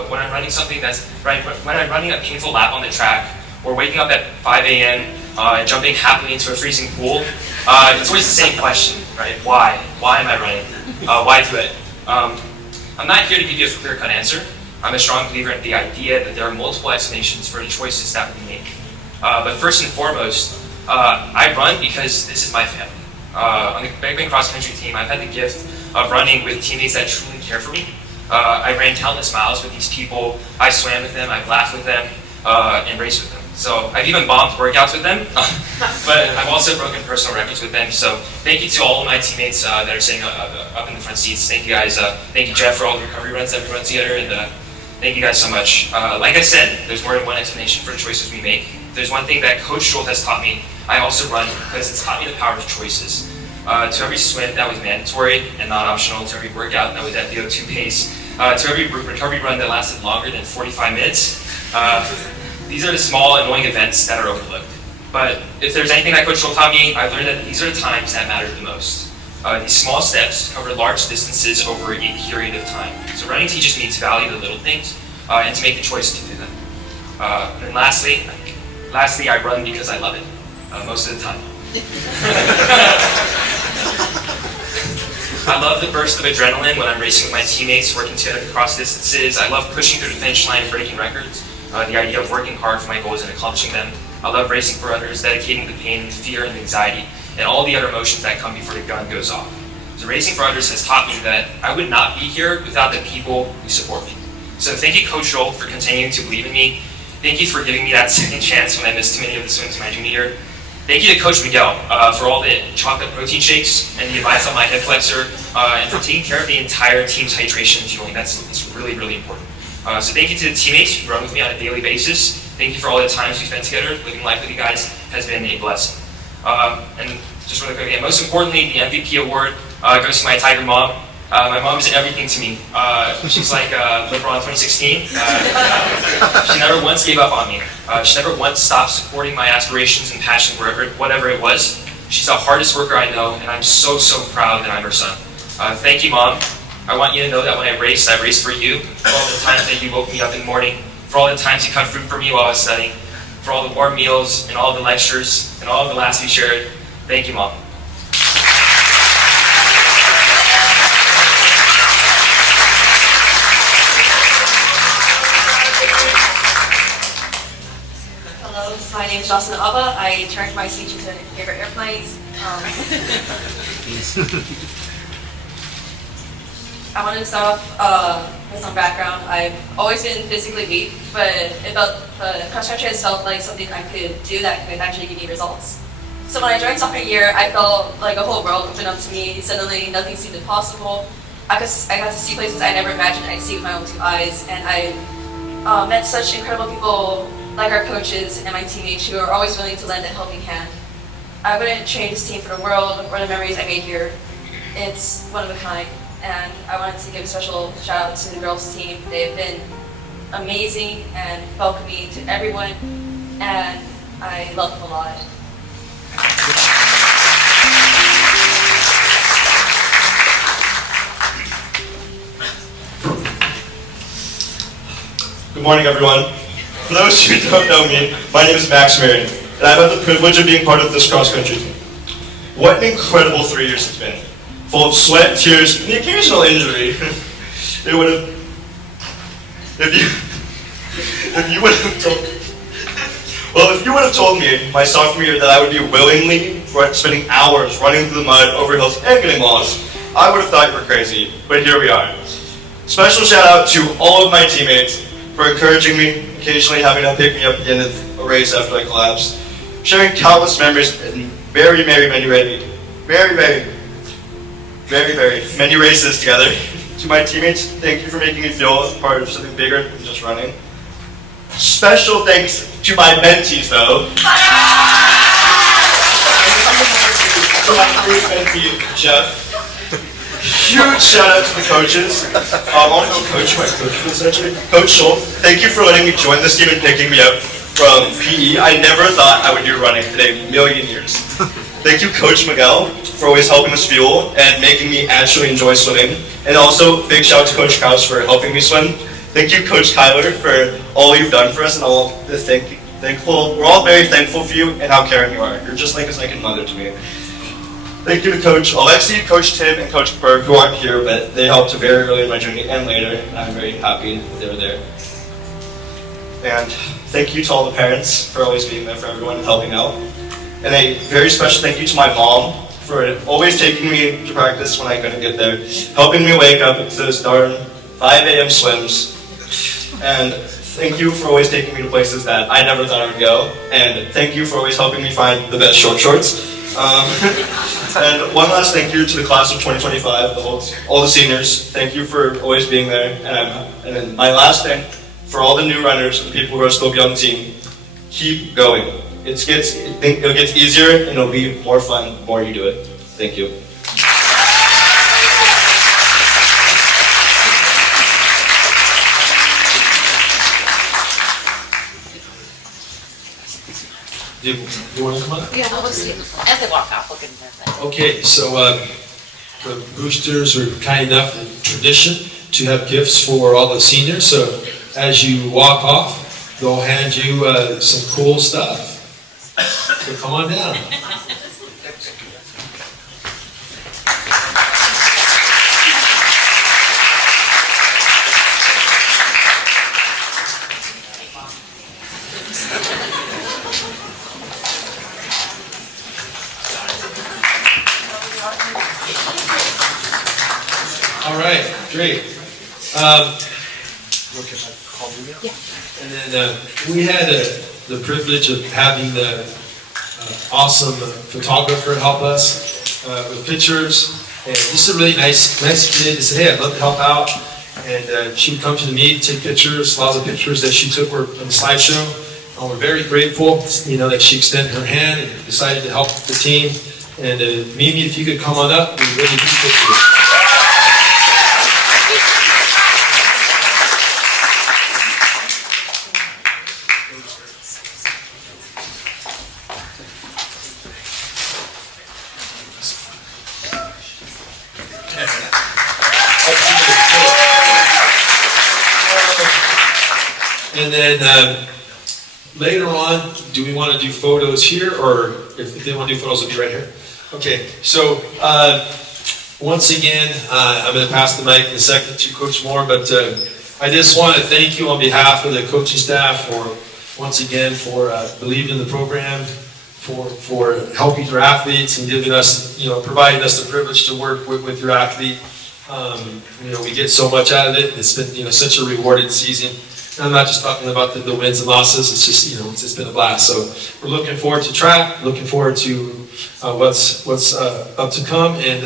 When I'm running when I'm running a painful lap on the track, or waking up at 5 a.m. And jumping happily into a freezing pool, it's always the same question, right? Why? Why am I running? Why do it? I'm not here to give you a clear-cut answer. I'm a strong believer in the idea that there are multiple explanations for the choices that we make. But first and foremost, I run because this is my family. On the Beckman cross-country team, I've had the gift of running with teammates that truly care for me. I ran countless miles with these people. I swam with them, I've laughed with them, and raced with them. So I've even bombed workouts with them, but I've also broken personal records with them. So thank you to all of my teammates that are sitting up in the front seats. Thank you guys. Thank you, Jeff, for all the recovery runs that we run together, and thank you guys so much. Like I said, there's more than one explanation for the choices we make. If there's one thing that Coach Scholl has taught me, I also run because it's taught me the power of choices. To every swim that was mandatory and not optional, to every workout that was at VO2 pace, to every recovery run that lasted longer than 45 minutes. These are the small, annoying events that are overlooked. But if there's anything that Coach Scholl taught me, I've learned that these are the times that matter the most. These small steps cover large distances over a period of time. So running teaches me to value the little things and to make the choice to do them. And lastly, I run because I love it, most of the time. I love the burst of adrenaline when I'm racing with my teammates, working together across distances. I love pushing through the finish line and breaking records. The idea of working hard for my goals and accomplishing them. I love racing for others, dedicating the pain, fear, and anxiety, and all the other emotions that come before the gun goes off. So racing for others has taught me that I would not be here without the people who support me. So thank you, Coach Scholl, for continuing to believe in me. Thank you for giving me that second chance when I missed too many of the swims my junior year. Thank you to Coach Miguel for all the chocolate protein shakes and the advice on my hip flexor, and for taking care of the entire team's hydration and fueling. That's really, really important. So thank you to the teammates who run with me on a daily basis. Thank you for all the times we spent together. Living life with you guys has been a blessing. And just really quick again, most importantly, the MVP award goes to my Tiger mom. My mom is everything to me. She's like LeBron 2016. She never once gave up on me. She never once stopped supporting my aspirations and passion whatever it was. She's the hardest worker I know, and I'm so proud that I'm her son. Thank you, Mom. I want you to know that when I race for you. For all the times that you woke me up in the morning, for all the times you cut fruit for me while I was studying, for all the warm meals and all the lectures and all the laughs we shared. Thank you, Mom. Hello, my name is Jocelyn Abba. I turned my speech into favorite airplanes. I wanted to start off with some background. I've always been physically weak, but cross country has felt like something I could do that could actually give me results. So when I joined sophomore year, I felt like a whole world opened up to me. Suddenly, nothing seemed impossible. I got to see places I never imagined I'd see with my own two eyes, and I met such incredible people like our coaches and my teammates who are always willing to lend a helping hand. I wouldn't trade this team for the world or the memories I made here. It's one of a kind. And I wanted to give a special shout out to the girls team. They've been amazing and welcoming to everyone, and I love them a lot. Good morning, everyone. For those who don't know me, my name is Max Marion, and I've had the privilege of being part of this cross-country team. What an incredible 3 years it's been. Full of sweat, tears, and the occasional injury. It would have, if you would have told me my sophomore year that I would be willingly spending hours running through the mud, over hills, and getting lost, I would have thought you were crazy, but here we are. Special shout out to all of my teammates for encouraging me, occasionally having to pick me up at the end of a race after I collapsed, sharing countless memories and very many races together. To my teammates, thank you for making me feel part of something bigger than just running. Special thanks to my mentees, though. To my first mentee, Jeff. Huge shout out to the coaches. I want to coach my coach for this actually. Coach Schultz, thank you for letting me join this team and picking me up from PE. I never thought I would do running in a million years. Thank you, Coach Miguel, for always helping us fuel and making me actually enjoy swimming. And also, big shout out to Coach Kraus for helping me swim. Thank you, Coach Kyler, for all you've done for us, and we're all very thankful for you and how caring you are. You're just like a second mother to me. Thank you to Coach Alexi, Coach Tim, and Coach Berg, who aren't here, but they helped very early in my journey and later, and I'm very happy that they were there. And thank you to all the parents for always being there for everyone and helping out. And a very special thank you to my mom for always taking me to practice when I couldn't get there, helping me wake up to those darn 5 a.m. swims. And thank you for always taking me to places that I never thought I would go. And thank you for always helping me find the best short shorts. And one last thank you to the class of 2025, all the seniors. Thank you for always being there. And then my last thing, for all the new runners and people who are still young team, keep going. It gets easier and it'll be more fun the more you do it. Thank you. Do you want to come up? Yeah, we'll see. As they walk off, we'll give them that. Okay, so the boosters are kind enough in tradition to have gifts for all the seniors. So as you walk off, they'll hand you some cool stuff. So come on down. All right, great. Yeah. And then we had the privilege of having the awesome photographer help us with pictures. And this is a really nice kid to say, hey, I'd love to help out. And she would come to the meet, take pictures. A lot of the pictures that she took were on the slideshow. And we're very grateful, that she extended her hand and decided to help the team. And Mimi, if you could come on up, we really appreciate you. And then later on, do we want to do photos here, or if they want to do photos, it'll be right here? Okay, so once again, I'm going to pass the mic in a second to Coach Moore, but I just want to thank you on behalf of the coaching staff once again for believing in the program, for helping your athletes and giving us, providing us the privilege to work with your athlete. We get so much out of it. It's been, such a rewarded season. And I'm not just talking about the wins and losses. It's just, it's just been a blast. So we're looking forward to track, looking forward to what's up to come, and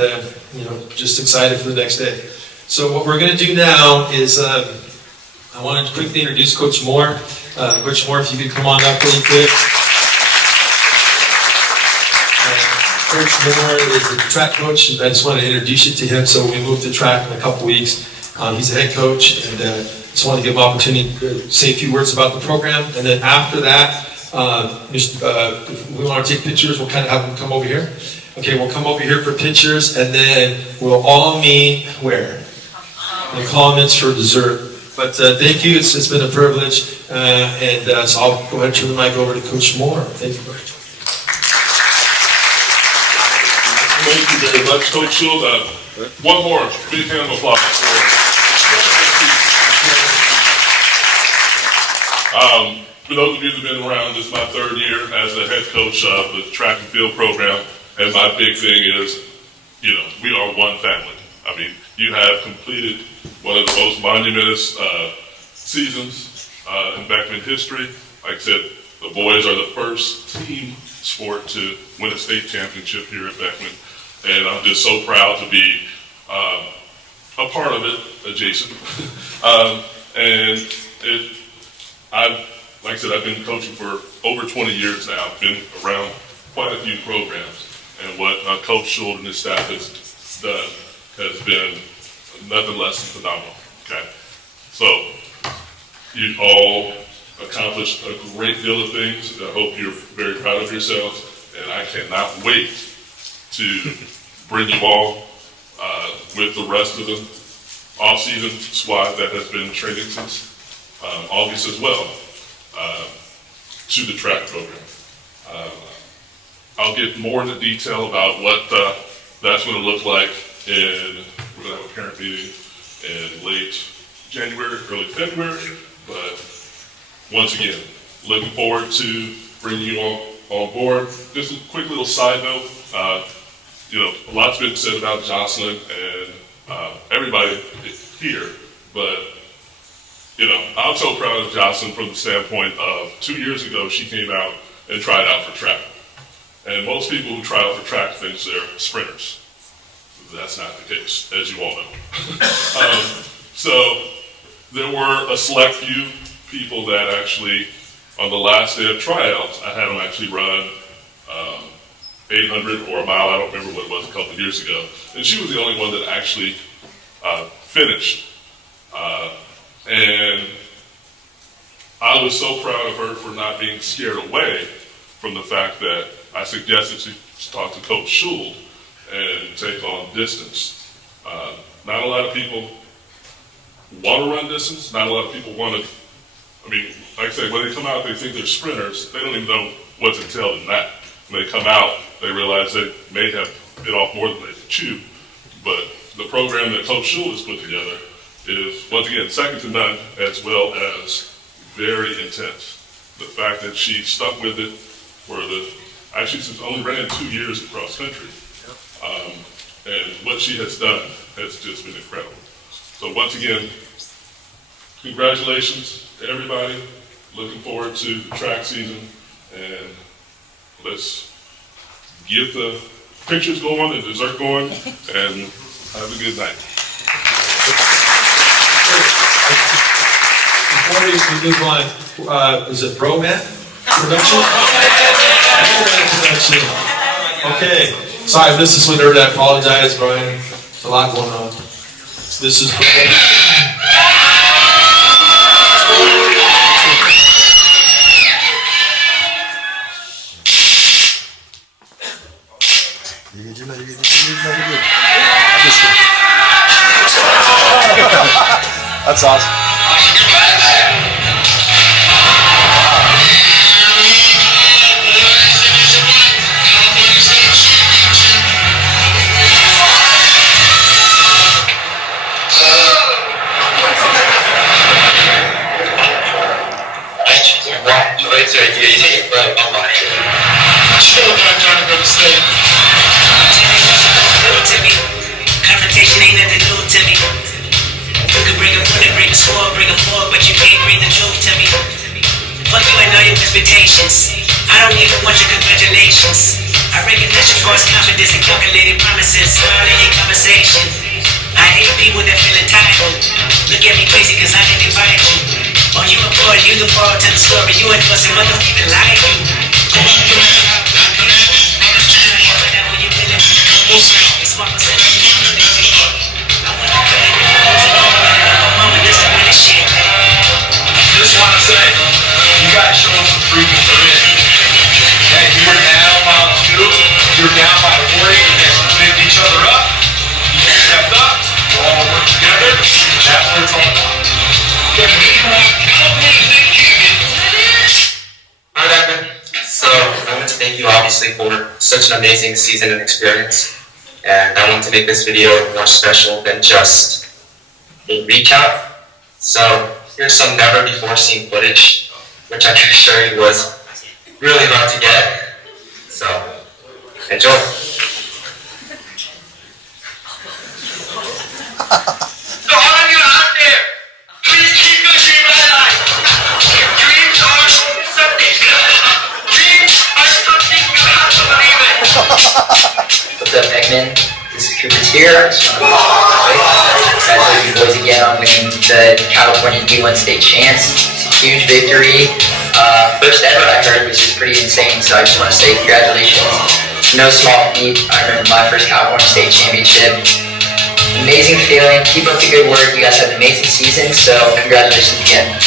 just excited for the next day. So what we're going to do now is I want to quickly introduce Coach Moore. Coach Moore, if you could come on up really quick. Coach Moore is the track coach, and I just want to introduce you to him. So we moved to track in a couple weeks. He's the head coach, and just want to give him an opportunity to say a few words about the program. And then after that, if we want to take pictures, we'll kind of have him come over here. Okay, we'll come over here for pictures, and then we'll all meet where? In the comments for dessert. But thank you, it's been a privilege, so I'll go ahead and turn the mic over to Coach Moore. Thank you, Coach. Thank you very much, Coach Schultz. One more big hand of applause for those of you that have been around, this is my third year as the head coach of the track and field program, and my big thing is, we are one family. I mean, you have completed one of the most monumentous seasons in Beckman history. Like I said, the boys are the first team sport to win a state championship here at Beckman. And I'm just so proud to be a part of it, adjacent. Like I said, I've been coaching for over 20 years now. I've been around quite a few programs. And what Coach Schultz and his staff has done has been nothing less than phenomenal. Okay, so you've all accomplished a great deal of things. I hope you're very proud of yourselves, and I cannot wait to bring you all with the rest of the off-season squad that has been training since August as well to the track program. I'll get more into detail about what that's going to look like. We're going to have a parent meeting in late January, early February. But once again, looking forward to bringing you all on board. Just a quick little side note. A lot's been said about Jocelyn and everybody here, but I'm so proud of Jocelyn from the standpoint of 2 years ago she came out and tried out for track. And most people who try out for track think they're sprinters. That's not the case, as you all know. So there were a select few people that actually, on the last day of tryouts, I had them actually run 800 or a mile. I don't remember what it was a couple of years ago. And she was the only one that actually finished. And I was so proud of her for not being scared away from the fact that I suggested she talk to Coach Schultz and take on distance. Not a lot of people want to run distance. Not a lot of people want to, like I said, when they come out, they think they're sprinters. They don't even know what's entailed in that. When they come out, they realize they may have bit off more than they could chew. But the program that Coach Schultz has put together is, once again, second to none, as well as very intense. The fact that she stuck with it for she's only ran 2 years across country. And what she has done has just been incredible. So once again, congratulations to everybody. Looking forward to the track season, and let's get the pictures going and dessert going, and have a good night. Before we move on, is it Broman Production? Okay. Sorry if this is what I apologize, Brian. There's a lot going on. This is That's awesome. Failures and calculated promises, all in your conversation. I hate people that feel entitled. Look at me crazy cause I didn't invite you. Oh, you report, you the part to the story. You ain't busting motherfucking like you. Just want to say, you guys showed some freaking grit. Hey, you were down by 2, you were down by 40, you guys picked each other up, you stepped up, you all worked together, that's what it's all about. Alright, Beckman. So, I want to thank you obviously for such an amazing season and experience. And I want to make this video more special than just a recap. So, here's some never before seen footage, which I can assure you was really hard to get. So, enjoy. So all of you out there, please keep your dream alive. Your dreams are something good. Dreams are something you have to believe in. What's up, Beckman? This is Cooper's here. Congratulations, you boys, again on winning the California D1 state champs. It's a huge victory. First ever, I heard, which is pretty insane. So I just want to say congratulations. It's no small feat. I remember my first California state championship. Amazing feeling. Keep up the good work. You guys had an amazing season. So congratulations again.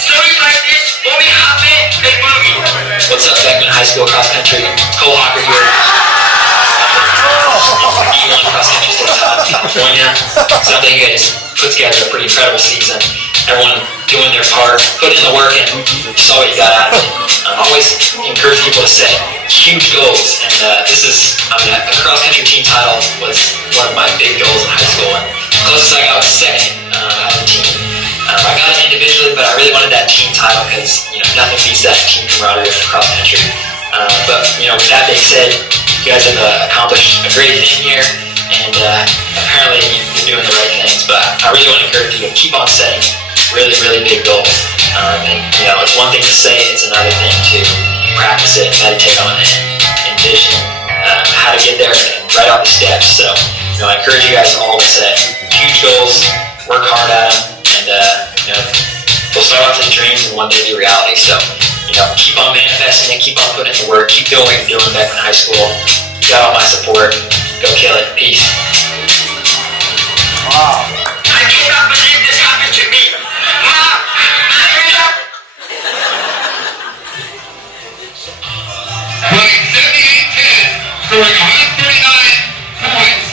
Stories like this won't be happen, they movie. What's up, Beckman High School cross country? Cole Hawker here. D1 cross country state title in California. So I think you guys put together a pretty incredible season. Everyone doing their part, putting in the work, and you saw what you got out of it. I always encourage people to set huge goals, and this is, a cross country team title was one of my big goals in high school, and the closest I got was second out of the team. I got it individually, but I really wanted that team title because, nothing beats that team camaraderie for cross country. But, with that being said, you guys have accomplished a great thing here, and apparently you're doing the right things, but I really want to encourage you to keep on setting really, really big goals. And, it's one thing to say, it's another thing to practice it, meditate on it, envision how to get there and write out the steps. So, I encourage you guys all to set huge goals, work hard at them, and, we'll start off as dreams and one day be reality. So, keep on manifesting it, keep on putting in the work, keep doing what you're doing back in high school. You got all my support. Go kill it. Peace. Wow. I cannot believe this happened to me. Mom, Playing 78-10, scoring 139 points.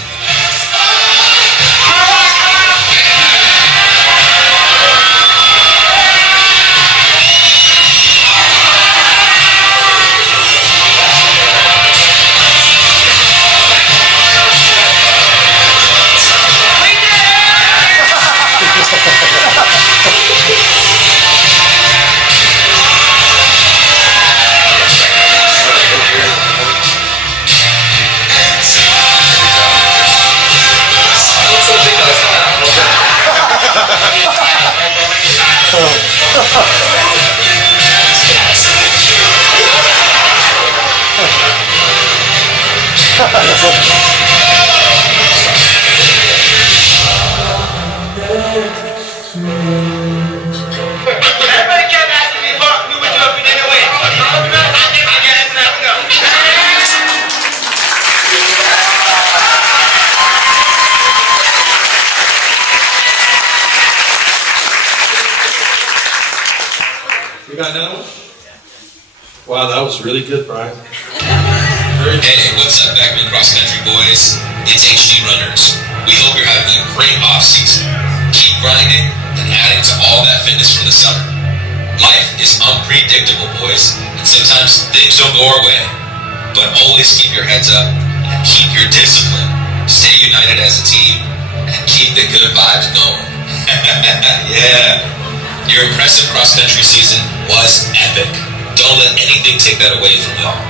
everybody kept asking me about we were jumping anyway. I guess let's go. We got another one? Wow, that was really good, Brian. Hey, what's up, Beckman Cross Country boys? It's HD Runners. We hope you're having a great off season. Keep grinding and adding to all that fitness from the summer. Life is unpredictable, boys, and sometimes things don't go our way. But always keep your heads up and keep your discipline. Stay united as a team and keep the good vibes going. Yeah. Your impressive cross-country season was epic. Don't let anything take that away from y'all.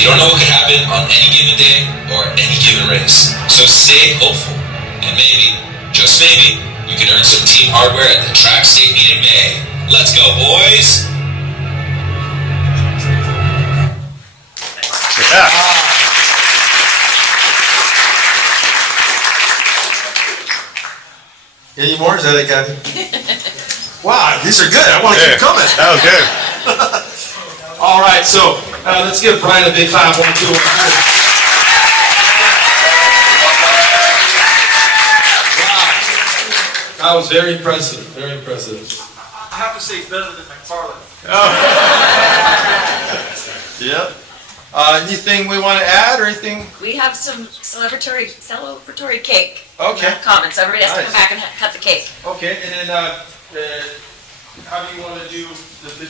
You don't know what could happen on any given day or any given race. So stay hopeful. And maybe, just maybe, you can earn some team hardware at the track state meet in May. Let's go, boys! Any more? Is that it, Gabby? Wow, these are good. I want to keep coming. That was good. All right, so let's give Brian a big clap. 1, 2, 1, 2. Wow. That was very impressive. Very impressive. I have to say it's better than McFarland. Yep. Anything we want to add or anything? We have some celebratory cake. Okay. Comments. Everybody has to Nice. come back and cut the cake. Okay, and then how do you want to do the?